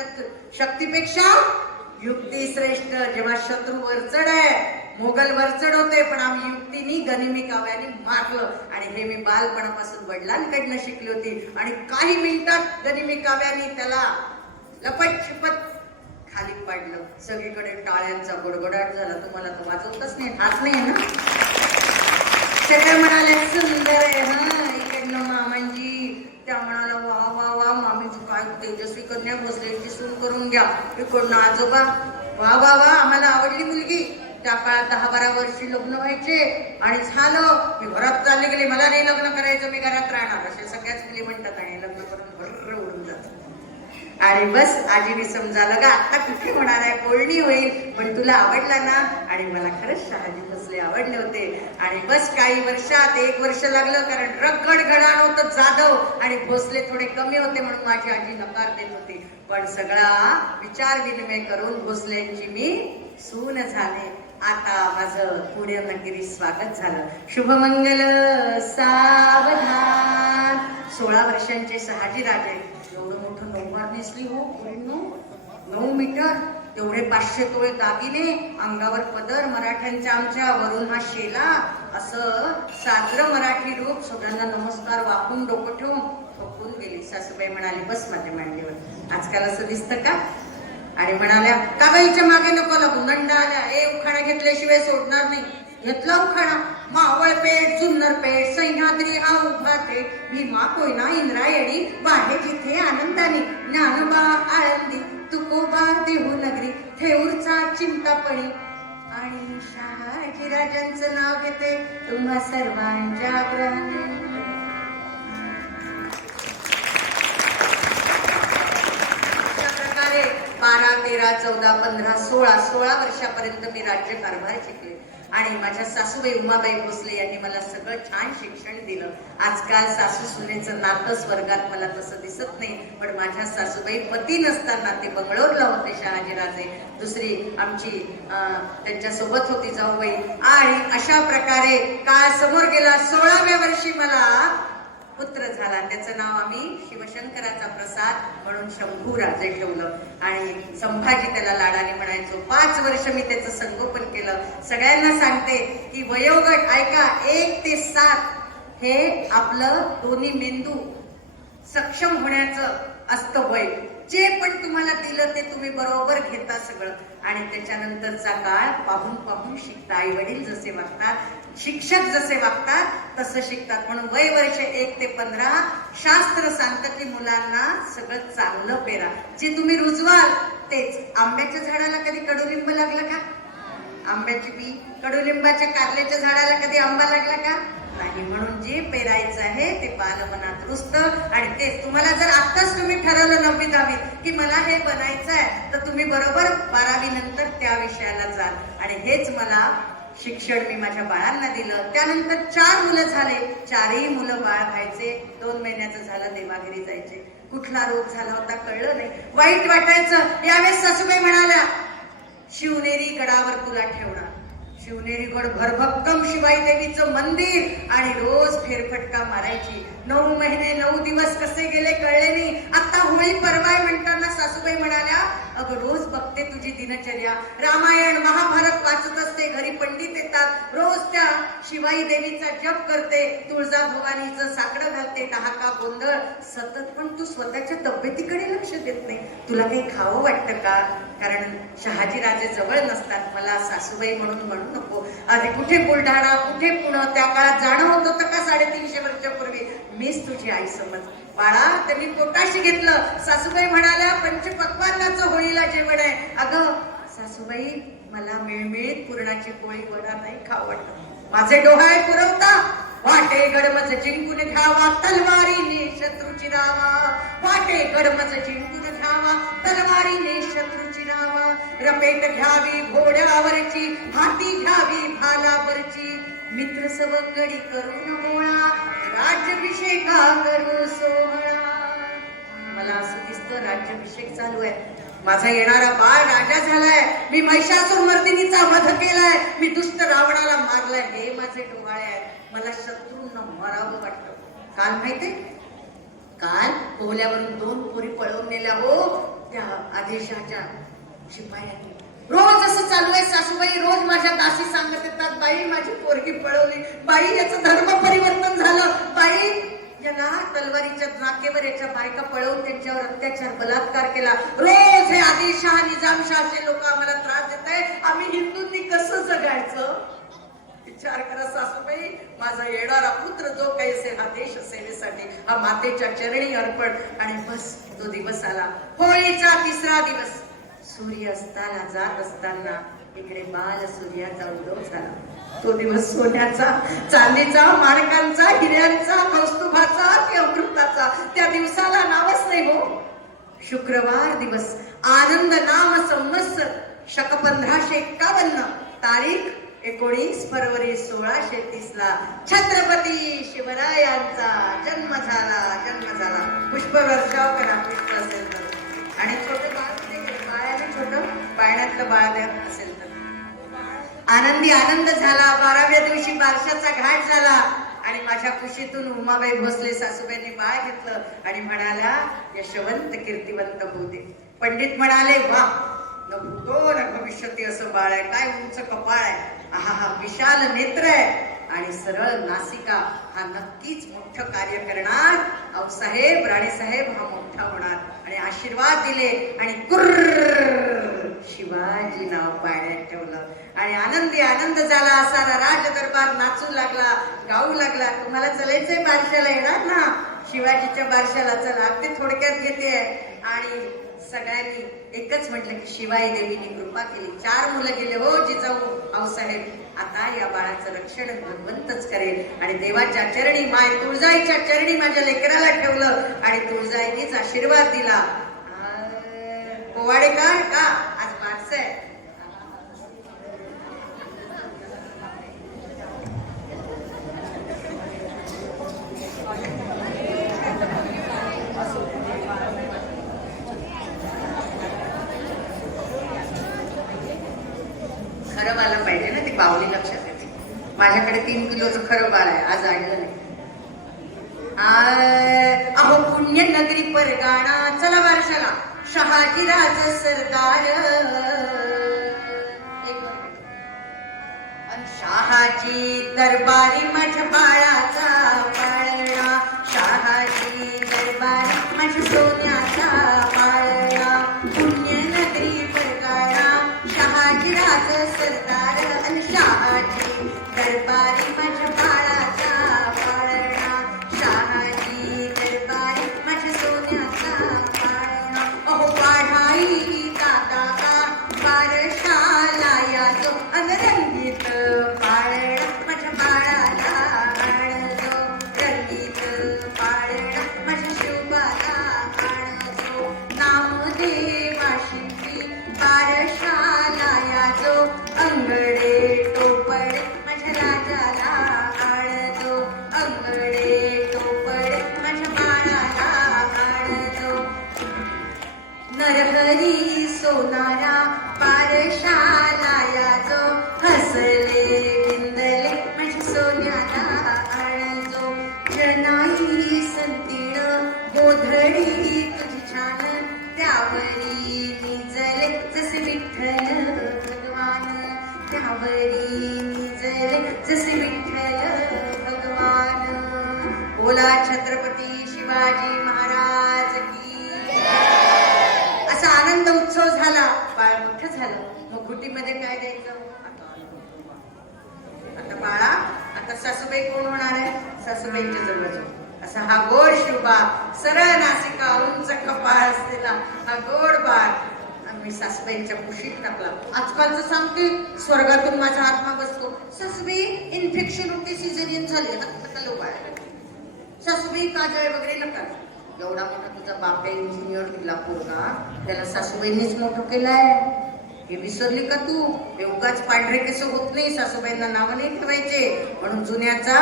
शक्तीपेक्षा युक्ती श्रेष्ठ. जेव्हा शत्रू वरचढ आहे, मोगल वरचढ होते, पण आम्ही युक्तीनी गनिमी काव्याने मारलं. आणि हे मी बालपणापासून वडिलांकडनं शिकली होती. आणि काही मिनिटात गनिमी काव्याने त्याला लपट चिपट खाली पाडलं. सगळीकडे टाळ्यांचा गडगडाट झाला. तुम्हाला तर वाजवतच नाही, हात नाही ना. सगळे म्हणाले सुंदर आहे. हा, इकडनं मामांजी. त्या म्हणाला, वा वा वा, मामीची काय तेजस्वी कन्या भोसलेची सून करून घ्या. इकडनं आजोबा, वा वा वा, आम्हाला आवडली मुलगी. त्या काळात 10-12 वर्षी लग्न व्हायचे. आणि झालं, मी घरात चालली गेली, मला नाही लग्न करायचं, मी घरात राहणार, अशा सगळ्याच मुली म्हणतात. आणि लग्न करून भर्र उडून जातात. आणि बस आजीने समजालं का आता कुठे होणार आहे, बोलणी होईल, पण तुला आवडला ना. आणि मला खरंच शहाजी भोसले आवडले होते. आणि बस काही वर्षात, 1 वर्ष लागलं, कारण रगड घडाण होतं जाधव आणि भोसले थोडे कमी होते, म्हणून माझी आजी नकार देत होती. पण सगळा विचार विनिमय करून भोसल्यांची मी सून झाले. आता माझं पुणे नगरी स्वागत झालं. शुभमंगल सावधान. 16 वर्षांचे शहाजी राजे. एवढं मोठं नऊवार नेसली हो, 9 मीटर, तेवढे 500 तोळे दागिने, अंगावर पदर, मराठ्यांच्या आमच्या, वरून हा शेला, असं साजरं मराठी रूप. सगळ्यांना नमस्कार वाकून डोकं ठेवून थकून गेली. सासूबाई म्हणाली, बस माझ्या मांडीवर. आजकाल असं दिसतं का? आणि म्हणाल्या, का बाईच्या मागे नको लागून. दंड आल्या, उखाणा घेतल्याशिवाय सोडणार नाही. घेतला उखाणा. मावळ पेठ, जुन्नर पेठ, सह्याद्री हा उभा ते, भीमा कोयना इंद्रायणी, वाहे जिथे आनंदाने, ज्ञानोबा आळंदी, तुकोबा देहू नगरी, थेऊरचा चिंतापणी. आणि शहाजी राजांचं नाव घेते तुम्हा सर्वांच्या आग्रहाने. अशा प्रकारे 12, 13, 14, 15, 16 वर्षापर्यंत मी राज्यकारभार शिकले. आणि माझ्या सासूबाई उमाबाई भोसले यांनी मला सगळं छान शिक्षण दिलं. आजकाल सासू सुनेचं नातं स्वर्गात मला तसं दिसत नाही, पण माझ्या सासूबाई पती नसताना ते बंगळूरला होते शहाजीराजे. दुसरी आमची त्यांच्यासोबत होती जाऊबाई. आणि अशा प्रकारे काळ समोर गेला. 16व्या वर्षी मला पुत्र झाला. त्याचं नाव आम्ही शिवशंकराचा प्रसाद म्हणून शंभूराजे ठेवलं. आणि संभाजी त्याला लाडाने म्हणायचो. 5 वर्ष मी त्याचं संगोपन केलं. सगळ्यांना सांगते की वयोगट ऐका, 1 ते 7 हे आपलं दोन्ही मेंदू सक्षम होण्याचं असतं वय. जे पण तुम्हाला दिलं ते तुम्ही बरोबर घेता सगळं. आणि त्याच्यानंतरचा काळ पाहून पाहून शिकता. आई वडील जसे वागतात, शिक्षक जसे वागतात तसं शिकतात. म्हणून वय वर्ष 1 ते 15 शास्त्र सांगतं की मुलांना सगळं चांगलं पेरा. जे तुम्ही रुजवाल तेच. आंब्याच्या झाडाला कधी कडुलिंब लागलं का? आंब्याची बी. कडुलिंबाच्या कारल्याच्या झाडाला कधी आंबा लागला का? नाही. म्हणून जे पेरायचं आहे ते बालमनात रुजतं. आणि तेच तुम्हाला जर आत्ताच तुम्ही ठरवलं 9वी 10वी की मला हे बनायचं आहे, तर तुम्ही बरोबर 12वी नंतर त्या विषयाला जाल. आणि हेच मला शिक्षण मी माझ्या बाळांना दिलं. त्यानंतर 4 मुलं झाले. 4ही मुलं बाळ व्हायचे. 2 महिन्याचं झालं देवाघरी जायचे. कुठला रोग झाला होता कळलं नाही. वाईट वाटायचं. यावेळेस सासूबाई म्हणाल्या, शिवनेरी गडावर तुला ठेवणार. शिवनेरी गड भरभक्कम शिवाई देवीचं मंदिर. आणि रोज फेरफटका मारायची. 9 महिने 9 दिवस कसे गेले कळले नाही. आता होळी परवाय म्हणताना सासूबाई म्हणाल्या, अगं रोज बघते तुझी दिन दिनचर्या. रामायण महाभारत वाचत असते, घरी पंडित येतात, रोज त्या शिवाई देवीचा जप करते, तुळजा भवानीचं साकडं घालते, डहाका गोंधळ सतत. पण तू स्वतःच्या तब्येतीकडे लक्ष देत नाही. तुला काही खावं वाटतं का? कारण शहाजी राजे जवळ नसतात, मला सासूबाई म्हणून म्हणू नको. आधी कुठे बुलढाणा, कुठे पुणं, त्या काळात जाणं होत होतं का 350 वर्षापूर्वी? मीच तुझी आई समज. बाळा, त्यांनी पोटाशी घेतलं. सासूबाई म्हणाल्या, पंचपक्वान्नाचं होळीला जेवण आहे. अगं सासूबाई, मला मिळमिळीत पुरणाची पोळी वडा नाही खावं वाटत. माझे डोहाळे पुरवता. वाटे गडमज जिंकून घ्यावा, तलवारीने शत्रू चिरावा. वाटे गडमज जिंकून घ्यावा, तलवारीने शत्रू चिरावा. रपेट घ्यावी घोड्यावरची, हाती घ्यावी भालावरची. मित्र सवंगडी करून गोळा, राज्याभिषेका करू सोहळा. मला असं दिसतं राज्याभिषेक चालू आहे. माझा येणारा बाळ राजा झालाय. मी महिषासुरमर्दिनीचा वध केलाय. मी दुष्ट रावणाला मारलाय. हे माझे डोहाळे आहेत. मला शत्रूंना मारावं वाटतं. काल माहितीये, काल कोहल्यावरून 2 पोरी पळवून नेल्या हो त्या आदेशाच्या शिपायांनी. रोज असं चालू आहे सासूबाई. रोज माझ्या दासी सांगत येतात, बाई माझी पोरगी पळवली, बाई याचं धर्म परिवर्तन झालं, बाई याला तलवारीच्या नाकेवर याच्या बायका पळवून त्यांच्यावर अत्याचार बलात्कार केला. रोज हे आदिलशहा निजामशहाचे लोक आम्हाला त्रास देत आहे. आम्ही हिंदूंनी कसं जगायचं? विचार करा सासूबाई. माझा येणारा पुत्र जो काही असेल हा देश सेवेसाठी, हा मातेच्या चरणी अर्पण. आणि बस तो दिवस आला, होळीचा 3रा दिवस. सूर्य अस्ताला जात असताना इकडे बाल सूर्याचा उदय झाला. तो दिवस सोन्याचा, चांदीचा, माणकांचा, हिऱ्यांचा, कौस्तुभाचा की अमृताचा, त्या दिवसाला नावच नाही हो. शुक्रवार दिवस, आनंद नाम संवत्सर, शक 1551, तारीख 19 फरवरी 1630 ला छत्रपती शिवरायांचा जन्म झाला. पुष्प वर्षाव करा, पुष्प असेल तर. आणि छोटं बाळ, बाळाने छोटं पाळण्यातलं बाळ असेल तर. आनंदी आनंद झाला. 12व्या दिवशी बारशाचा घाट झाला. आणि माझ्या खुशीतून उमाबाई भोसले सासूबाईंनी बाळ घेतलं आणि म्हणाल्या, यशवंत कीर्तिवंत होऊ दे. पंडित म्हणाले, वा, न भूतो न भविष्यती असं बाळ आहे. काय उंच कपाळ आहे, आहा, विशाल नेत्र आहे आणि सरळ नासिका. हा नक्कीच मोठं कार्य करणार. आऊसाहेब, राणीसाहेब हा मोठा होणार. आणि आशीर्वाद दिले आणि कुर्र शिवाजी नाव पाण्यात ठेवलं. आणि आनंदी आनंद झाला. सारा राज दरबार नाचू लागला, गाऊ लागला. तुम्हाला चलायचंय बारशाला, येणार ना शिवाजीच्या बारशाला? चला, अगदी थोडक्यात घेते. आणि सगळ्यांनी एकच म्हटलं की शिवाई देवीने कृपा केली. 4 मुलं गेले हो जिजाऊ. आऊसाहेब, आता या बाळाचं रक्षण भगवंतच करेल. आणि देवाच्या चरणी, माय तुळजाईच्या चरणी माझ्या लेकराला ठेवलं. आणि तुळजाईनीच आशीर्वाद दिला. पोवाडेकर का आज माणसं आहे. खरं बाला पाहिजे ना, ती बावली लक्षात येते. माझ्याकडे 3 किलोचं खरं बाळ आहे, आज आणलं नाही. अहो पुण्य नगरी परगाणा, चला बारशाला शहाजीराज सरदार. शहाजी दरबारी माझ्या बाळाचा पाळणा, शहाजी दरबारी माझ्या सोन्याचा पाळणा. पुण्य नगरी परगाणा, शहाजीराज सरदार. आणि शहाजी दरबारी माझ्या बाळाचा पाळणा, शहाजी दरबारी माझ्या सोन्याचा पाळणा. अहो वाढाई दादा जसे विठ्ठल भगवान. बोला छत्रपती शिवाजी महाराज की. असा आनंद उत्सव झाला. बाळ मोठं झालं. मग गुटीमध्ये काय द्यायचं? आता बाळा, आता सासूबाई कोण होणार आहे? सासूबाईंच्या जवळ जाऊ. असा हा गोड शिवबा, सरळ नासिका, उंच कपाळ असलेला हा गोड बाळ आम्ही सासूबाईंच्या कुशीत टाकला. आजकालचं सांगते, स्वर्गातून माझा आत्मा बसतो. सासूबाई इन्फेक्शन होते, सिझेरियन झाले, आता लो बाळ. सासूबाई काजळ वगैरे नका. एवढा मोठा तुझा बाप आहे, इंजिनियर दिला पोरगा, त्याला सासूबाईंनीच मोठं केलंय. हे विसरली का तू? उगाच पांढरे केस होत नाही, सासूबाईंना नावं नाही ठेवायचे. म्हणून जुन्याचा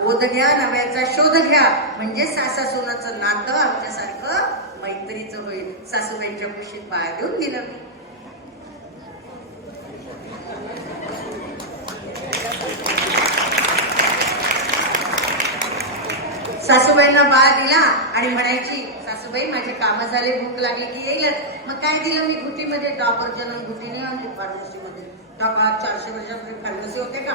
बोध घ्या, नव्याचा शोध घ्या. म्हणजे सासा सोनाचं नातं आमच्यासारखं मैत्रीचं होईल. सासूबाईंच्या कुशीत पाय देऊन दिलं. सासूबाईंना बाळ दिला आणि म्हणायची, सासूबाई माझे काम झाले, भूक लागली की येईलच. मग काय दिलं मी घुटीमध्ये? डाबर जनन घुटीने आणली फार्मसीमध्ये. टाका 400 वर्षापूर्वी फार्मसी होते का?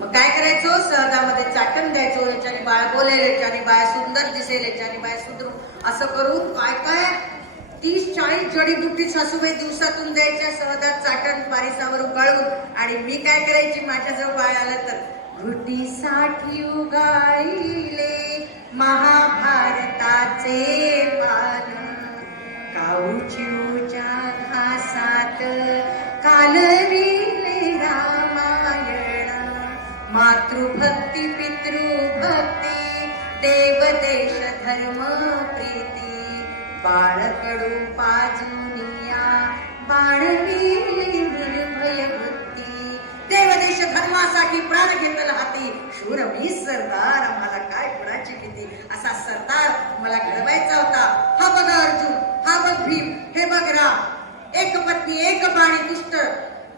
मग काय करायचो? सहदामध्ये चाटण द्यायचो. याच्याने बाळ बोलेल, याच्याने बाळ सुंदर दिसेल, याच्याने बाळ सुधरू. असं करून काय काय 30-40 जडीबुटी सासूबाई दिवसातून द्यायच्या. सहदात चाटण पारिसावर उगाळून. आणि मी काय करायची? माझ्याजवळ बाळ आलं तर घुटीसाठी उगाळले महाभारताचे पान, काऊचिऊच्या घासात कालविले रामायण. मातृभक्ती, पितृभक्ती, देवदेश धर्म प्रीती, बाळकडू पाजूनिया बाळविले निर्भय वृत्ती. देवदेश धर्मासाठी प्राण घेतल हाती, शूर मी सरदार, आम्हाला काय कुणाची भीती. असा सरदार मला घडवायचा होता. हा बघ अर्जुन, हा बघ भीम, हे बघ राम. एक पत्नी, एक बाणी, दुष्ट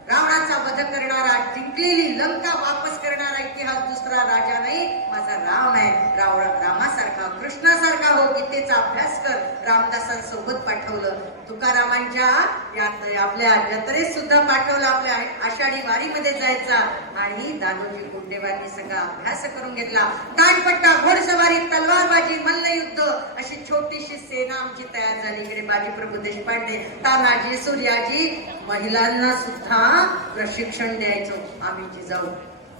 रावणाचा वध करणारा, जिंकलेली लंका वापस करणारा इतिहास दुसरा राजा नाही, माझा राम आहे. रामासारखा, कृष्णासारखा हो. गीतेचा अभ्यास कर. रामदासांसोबत पाठवलं. तुकारामांच्या आपल्या जत्रेत सुद्धा पाठवलं. आपल्या आषाढी वारीमध्ये जायचा. आणि दादोजी कोंडेवारनी सगळा अभ्यास करून घेतला. दांडपट्टा, घोडसवारी, तलवारबाजी, मल्लयुद्ध अशी छोटीशी सेना आमची तयार झाली. इकडे बाजीप्रभू देशपांडे, तानाजी, सूर्याजी, महिलांना सुद्धा प्रशिक्षण द्यायचो आम्ही जिजाऊ.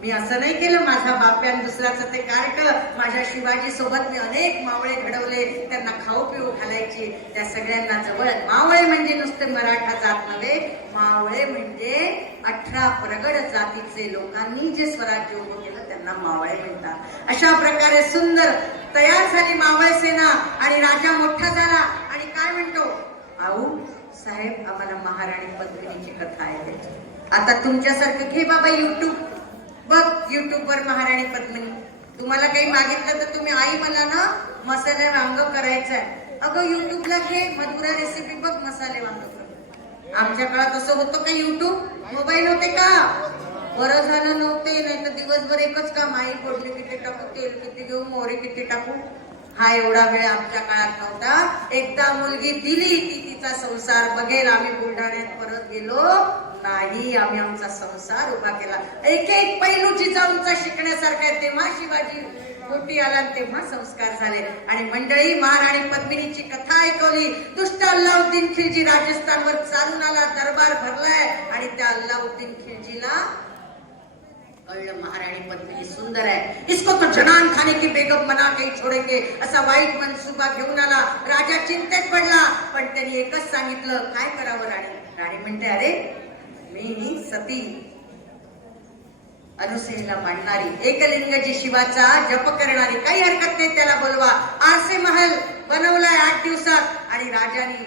मी असं नाही केलं माझा बाप्यान दुसऱ्याचं ते कार्ट. माझ्या शिवाजी सोबत मी अनेक मावळे घडवले. त्यांना खाऊ पिऊ घालायची. त्या सगळ्यांना जवळ. मावळे म्हणजे नुसते मराठा जात नव्हे, मावळे म्हणजे 18 प्रगड जातीचे लोकांनी जे स्वराज्य उभं केलं त्यांना मावळे म्हणतात. अशा प्रकारे सुंदर तयार झाली मावळ सेना. आणि राजा मोठा झाला. आणि काय म्हणतो? आऊ साहेब, आम्हाला महाराणी पद्मिनीची कथा आहे. आता तुमच्यासारखं घे बाबा युट्यूब, बघ युट्यूबवर महाराणी पद्मिनी. तुम्हाला काही मागितलं तर तुम्ही आई मला ना मसाले वांग करायचंय, अगं युट्यूबला घे मधुरा रेसिपी बघ, मसाले वांग कर. आमच्या काळात असं होतं का? युट्यूब, मोबाईल होते का? बरं झालं नव्हते, नाही तर दिवसभर एकच काम, आई फोडणी किती टाकू, तेल किती घेऊ, मोहरी किती टाकू. हा एवढा वेळ आमच्या काळात नव्हता. एकदा मुलगी दिली की तिचा संसार बघेल. आम्ही बुलढाण्यात परत गेलो नाही. आम्ही आमचा संसार उभा केला. एक एक पैलू जिजाऊंचा शिकण्यासारखा आहे. तेव्हा शिवाजी कोटी आला, तेव्हा संस्कार झाले. आणि मंडळी, महाराणी पद्मिनीची कथा ऐकवली. दुष्ट अल्लाउद्दीन खिलजी राजस्थानवर चालून आला, दरबार भरलाय. आणि त्या अल्लाउद्दीन खिलजीला कळलं महाराणी पद्मिनी सुंदर है, इसको तो जनान खाने की बेगम बना के छोडेंगे, असा वाईट मनसुबा घेऊन आला. राजा चिंतेत पडला. पण त्यांनी एकच सांगितलं, काय करावं राणी? राणी म्हणते, अरे मी सती अनुसेला मांडणारी, एकलिंगजी शिवाचा जप करणारी, काही हरकत नाही, त्याला बोलवा. आरसे महल बनवलाय 8 दिवसात. आणि राजानी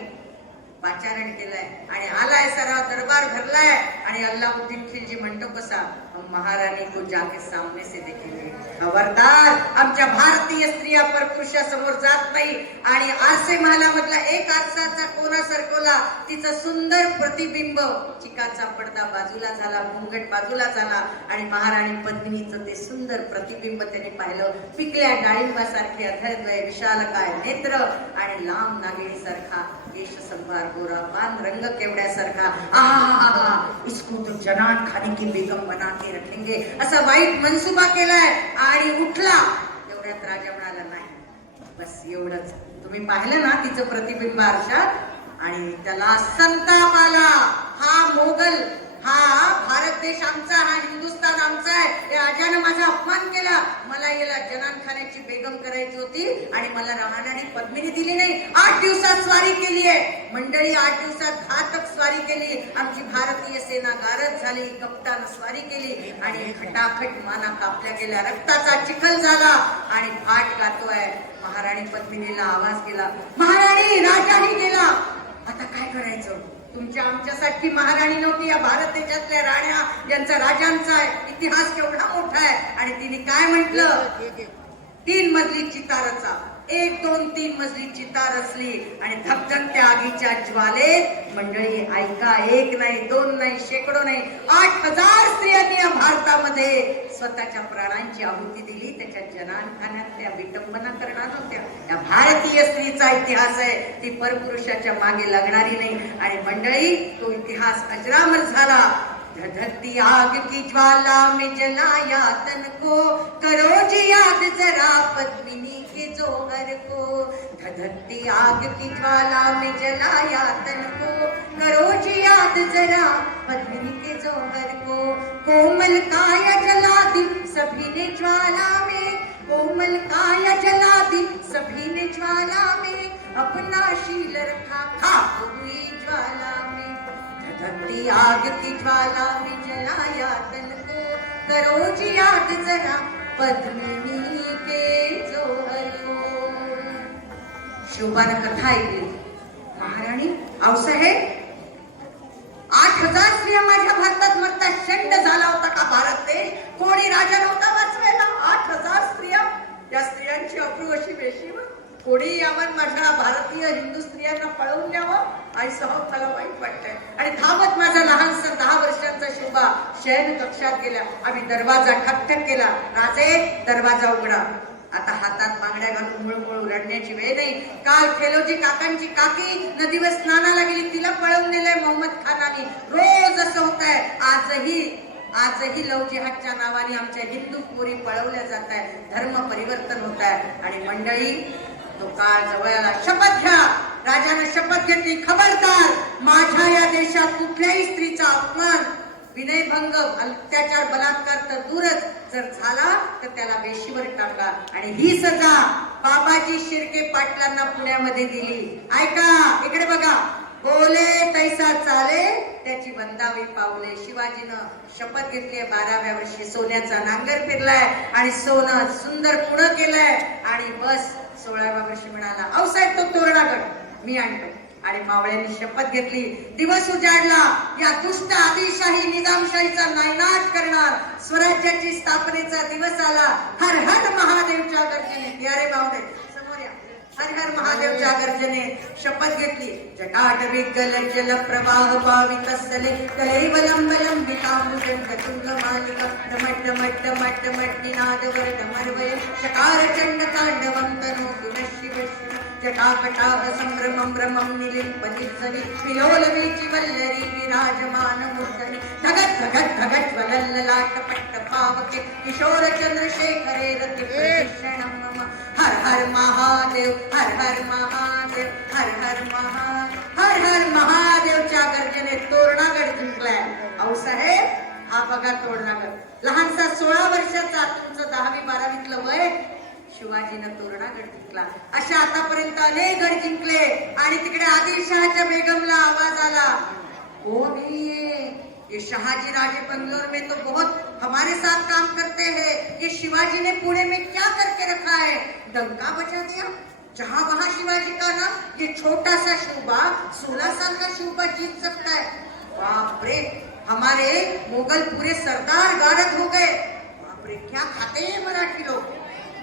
पाचारण केलंय आणि आलाय, सारा दरबार भरलाय. आणि अल्लाउद्दीन खिलजी म्हणतो कसा, हम महारानी को जाके सामने से देखेंगे. खबरदार, आमच्या भारतीय स्त्रिया परपुरुषासमोर जात नाही. आणि आरसे महालामधला एक आरसाचा कोना सरकवला, तिचं सुंदर प्रतिबिंब, चिकाचा पडदा बाजूला झाला, घुंगट बाजूला झाला. आणि महाराणी पद्मिनीचं ते सुंदर प्रतिबिंब त्यांनी पाहिलं. पिकल्या डाळिंबासारखे अधरद्वय, विशालकाय नेत्र आणि लांब नागिणीसारखा केश संभार गोरा पान रंग केवड्यासारखा, आहा इसको तो जनान खाने की बेगम बना के रखेंगे, असा वाईट मनसुबा केलाय. आणि उठला तेवढ्यात राजा म्हणाला नाही, बस एवढंच. तुम्ही पाहिलं ना तिचं प्रतिबिंब आरशात, आणि त्याला संताप आला. हा मोगल, हा भारत देश आमचा, हा हिंदुस्थान आमचा आहे, या राजाने माझा अपमान केला. मला याला जनान खाण्याची बेगम करायची होती आणि मला राहणारी पद्मिनी दिली नाही. 8 दिवसात स्वारी केली आहे मंडळी, 8 दिवसात घातक स्वारी केली. आमची भारतीय सेना गारद झाली, कपटानं स्वारी केली आणि खटाखट माना कापल्या गेल्या, रक्ताचा चिखल झाला. आणि भाट गातोय. महाराणी पद्मिनीला आवाज गेला, महाराणी राजाही गेला, आता काय करायचं? तुमच्या आमच्यासाठी महाराणी नव्हती, या भारत देशातल्या राण्या यांचा राजांचा इतिहास केवढा मोठा आहे. आणि तिने काय म्हटलं, 3 मजली चिता रचा. 1 2 3 मजली चिता रचली आणि धगधगत्या आगीच्या ज्वालेत मंडळी ऐका, 1 नाही 2 नाही शेकडो नाही 8000 स्त्रियांनी या भारतामध्ये स्वतःच्या प्राणांची आहुती दिली. त्याच्या जनान खाण्यात त्या विटंबना करणार होत्या. या भारतीय स्त्रीचा इतिहास आहे, ती परपुरुषाच्या मागे लागणारी नाही. आणि मंडळी तो इतिहास अजरामर झाला. धधकती आग की ज्वाला में जलाया तन को, करो जी याद जरा पद्मिनी के जोहर को. धधकती आग की ज्वाला में जलाया तन को, करो जी याद जरा पद्मिनी के जोहर को. कोमल काया जला दी सभी ने ज्वाला में, कोमल काया जला दी सभी ने ज्वाला में, अपना शील रखा खाक हुई ज्वाला में. धधकती आग की ज्वाला में जलाया तन को, करो जी याद जरा पद्मिनी के जोहर को. शिवबानं कथा ऐकली. महाराणी आऊसाहेब, 8000 स्त्रिया माझ्या भारतात मरतात. शंड झाला होता का भारत देश? कोणी राजा नव्हता वाचवायला? 8000 स्त्रिया, या स्त्रियांची अप्रूप अशी वेशीवर कोणी यावर माझ्या भारतीय हिंदू स्त्रियांना पळवून न्यावं. आई सहज मला वाईट वाटतंय. आणि धावत माझा लहानसा 10 वर्षांचा शोभा शयन कक्षात गेला. आम्ही दरवाजा ठकठक केला. राजे दरवाजा उघडा. आता हातात बांगड्या घालून मुळमुळ रडण्याची वेळ नाही. काल फेलोजी काकांची काकी नदीवर स्नानाला गेली, तिला पळवून नेलंय मोहम्मद खानाने. रोज असं होत आहे. आजही लव जिहादच्या नावाने आमच्या हिंदू पोरी पळवल्या जात आहे. धर्म परिवर्तन होत आहे. आणि मंडळी तो काळ जवळ आला. शपथ घ्या. राजाने शपथ घेतली, खबरदार माझ्या या देशात कुठल्याही स्त्रीचा अपमान, विनयभंग, अत्याचार, बलात्कार तर दूरच, जर झाला तर त्याला वेशीवर टाका. आणि ही सजा बाबाजी शिर्के पाटलांना पुण्यामध्ये दिली. ऐका, इकडे बघा. बोले तैसा चाले त्याची वंदावी पावले. शिवाजीनं शपथ घेतली. 12व्या वर्षी सोन्याचा नांगर फिरलाय आणि सोनं सुंदर पुढं केलंय. आणि बस 16व्या वर्षी म्हणाला, आऊसाहेब तो तोरणागड मी आणतो. आणि मावळ्यांनी शपथ घेतली. दिवस उजाडला. या दुष्ट आदिलशाही निजामशाहीचा नायनाट करणार स्वराज्याची स्थापनेचा दिवस आला. हर हर महादेवच्या गर्जने. अरे मावळे समोर या. हर हर महादेवच्या गर्जने शपथ घेतली. जटाटवी जल प्रवाह पावित सले कैवलंबलम विकामुदंड तुंग मालिका डमट डमट डमट डमट निनाद वर डमरवय चकार चंड तांडवं तनो गुण शिव शिव जटाकटाह संभ्रमं भ्रमं निलिम्पनित्सरि विलोलवीचि वल्लरी विराजमान मूर्धनि धगत धगत धगत वलल्ललाट पट्ट पावके किशोर चंद्रशेखरे रति प्रशिक्षणं मम. हर हर महादेव, हर हर महादेव, हर हर महादेव, हर हर महादेवच्या गर्जने तोरणागड जिंकलाय. आऊसाहेब हा बघा तोरणागड. लहानसा 16 वर्षाचा, तुमचं 10वी 12वीतलं वय. शिवाजीनं तोरणागड जिंकला. अशा आतापर्यंत अनेक गड जिंकले. आणि तिकडे आदिलशहाच्या बेगमला आवाज आला, ओ ये शाहजी राजे बंगलोर में तो बहुत हमारे साथ काम करते हैं. ये शिवाजी ने पुणे में क्या करके रखा है? डंका बजा दिया. जहां वहां शिवाजी का नाम. ये छोटा सा शूबा 16 साल का शूबा जीत सकता है. बाप रे, हमारे मुगल पूरे सरदार गारद हो गए. बाप रे, क्या खाते हैं मराठी लोग.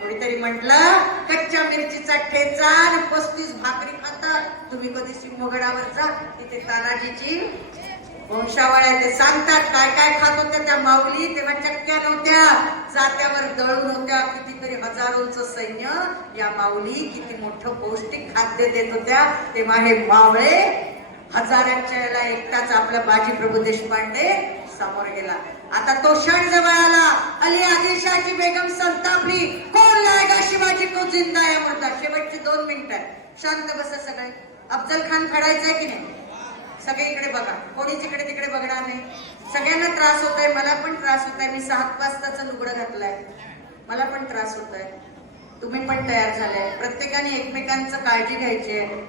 कोणीतरी म्हटलं कच्च्या मिरचीचा ठेचा आणि 35 भाकरी खातात. तुम्ही कधी सिंहगडावर जा, तिथे तानाजीची वंशावळ्या ते सांगतात काय काय खात होत्या त्या माऊली, तेव्हा चक्क्या नव्हत्या, जात्यावर दळून होत्या, कितीतरी हजारोंचं सैन्य, या माऊली किती मोठं पौष्टिक खाद्य देत होत्या, तेव्हा हे मावळे हजारांच्या याला एकटाच आपला बाजी प्रभू देशपांडे समोर गेला. आता तो क्षण जवळ आला, अली आदिलशाहची बेगम संतापली, कोण लायगा शिवाजी को जिंदा या म्हणतात. शेवटची 2 मिनिटं, शांत बसा सगळे. अफजल खान फेडायचंय की नाही? सगळे इकडे बघा, कोणीच इकडे तिकडे बघणार नाही. सगळ्यांना त्रास होत आहे, मला पण त्रास होत आहे. मी 7 वाजताचं लुगडं घातलंय, मला पण त्रास होत आहे. तुम्ही पण तयार झालाय. प्रत्येकाने एकमेकांचं काळजी घ्यायची आहे.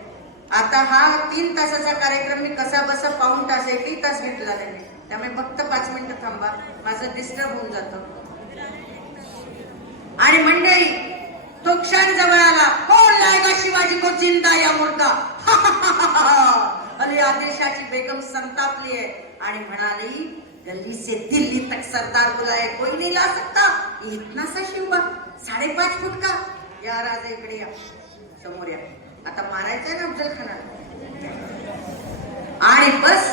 आता हा 3 तासाचा कार्यक्रम मी कसा बसा पाऊण तास 1 तास घेतला त्यांनी, त्यामुळे फक्त 5 मिनिटं थांबा, माझं डिस्टर्ब होऊन जातं. आणि मंडळी तो क्षण जवळ आला, कोण लायगा शिवाजी को जिंदा या मुर्दा. अली आदिलशाहची बेगम संतापली आहे आणि म्हणाली, गल्ली से दिल्ली तक सरदार बुलाए कोई नहीं ला सकता, इतना सा शिवबा 5.5 फूट का. या राजा इकडे या, समोर या. आता मारायचंय ना अफजल खानाला. आणि बस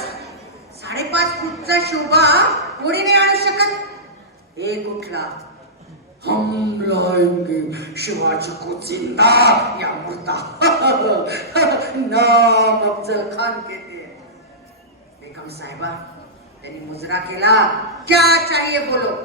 5.5 फूटचा शोभा कोणी नाही आणू शकत. एक उठला, हम लाएंगे शिवाजी को जिंदा या मुर्दा. नाम अफजल खान कहते हैं. बेगम साहेबा त्यांनी मुजरा केला, क्या चाहिए बोलो.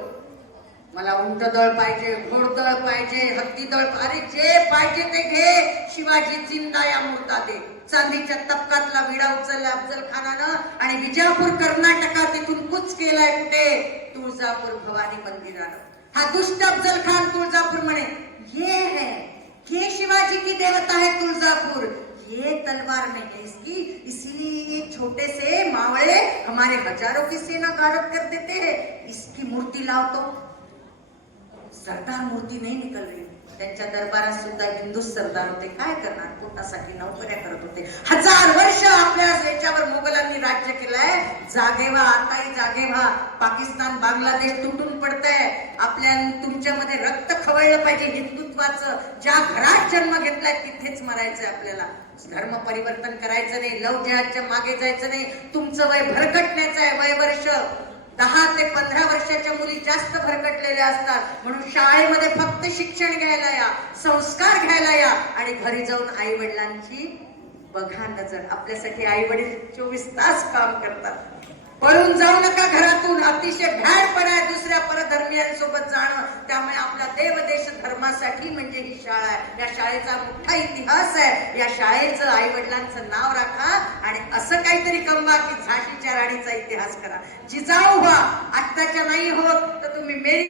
मला उंट दळ पाहिजे, घोडदळ पाहिजे, हत्ती दळ, अरे जे पाहिजे ते घे, शिवाजी जिंदा या मुर्दा दे. चांदीच्या तबकातला विडा उचलला अफजल खानानं आणि विजापूर कर्नाटकात तिथून कूच केलाय कुठे, तुळजापूर भवानी मंदिरानं. हा दुष्ट अफजल खान तुळजापुर म्हणे, ये शिवाजी की देवता है तुळजापुर, ये तलवार नहीं है इसकी, इसीलिए ये छोटे से मावळे हमारे हजारों की सेना गारद कर देते हैं, इसकी मूर्ति लाओ तो. सरदार मूर्ती नाही निकल रही. त्यांच्या दरबारात सुद्धा हिंदू सरदार होते, काय करणार, पोटासाठी नोकऱ्या करत होते. 1000 वर्ष आपल्या याच्यावर मुघलांनी राज्य केलंय. जागे व्हा, आताही जागे व्हा. पाकिस्तान बांगलादेश तुटून पडतंय. आपल्या तुमच्यामध्ये रक्त खवळलं पाहिजे हिंदुत्वाचं. ज्या घरात जन्म घेतलाय तिथेच मरायचंय आपल्याला. धर्म परिवर्तन करायचं नाही, लव जिहादच्या मागे जायचं नाही. तुमचं वय भरकटण्याचं आहे, वय वर्ष 10 ते 15 वर्षाच्या मुली जास्त भरकटलेल्या असतात. म्हणून शाळेमध्ये फक्त शिक्षण घ्यायला या, संस्कार घ्यायला या आणि घरी जाऊन आई वडिलांची बघा नजर. आपल्यासाठी आई वडील 24 तास काम करतात. पळून जाऊ नका घरातून. अतिशय भ्याडपणा आहे दुसऱ्या परधर्मियांसोबत जाणं. त्यामुळे आपला देव देश धर्मासाठी म्हणजे ही शाळा आहे. या शाळेचा मोठा इतिहास आहे. या शाळेचं आई वडिलांचं नाव राखा आणि असं काहीतरी कमवा की झाशीच्या राणीचा इतिहास करा. जिजाऊ व्हा. आत्ताच्या नाही होत तर तुम्ही मेरी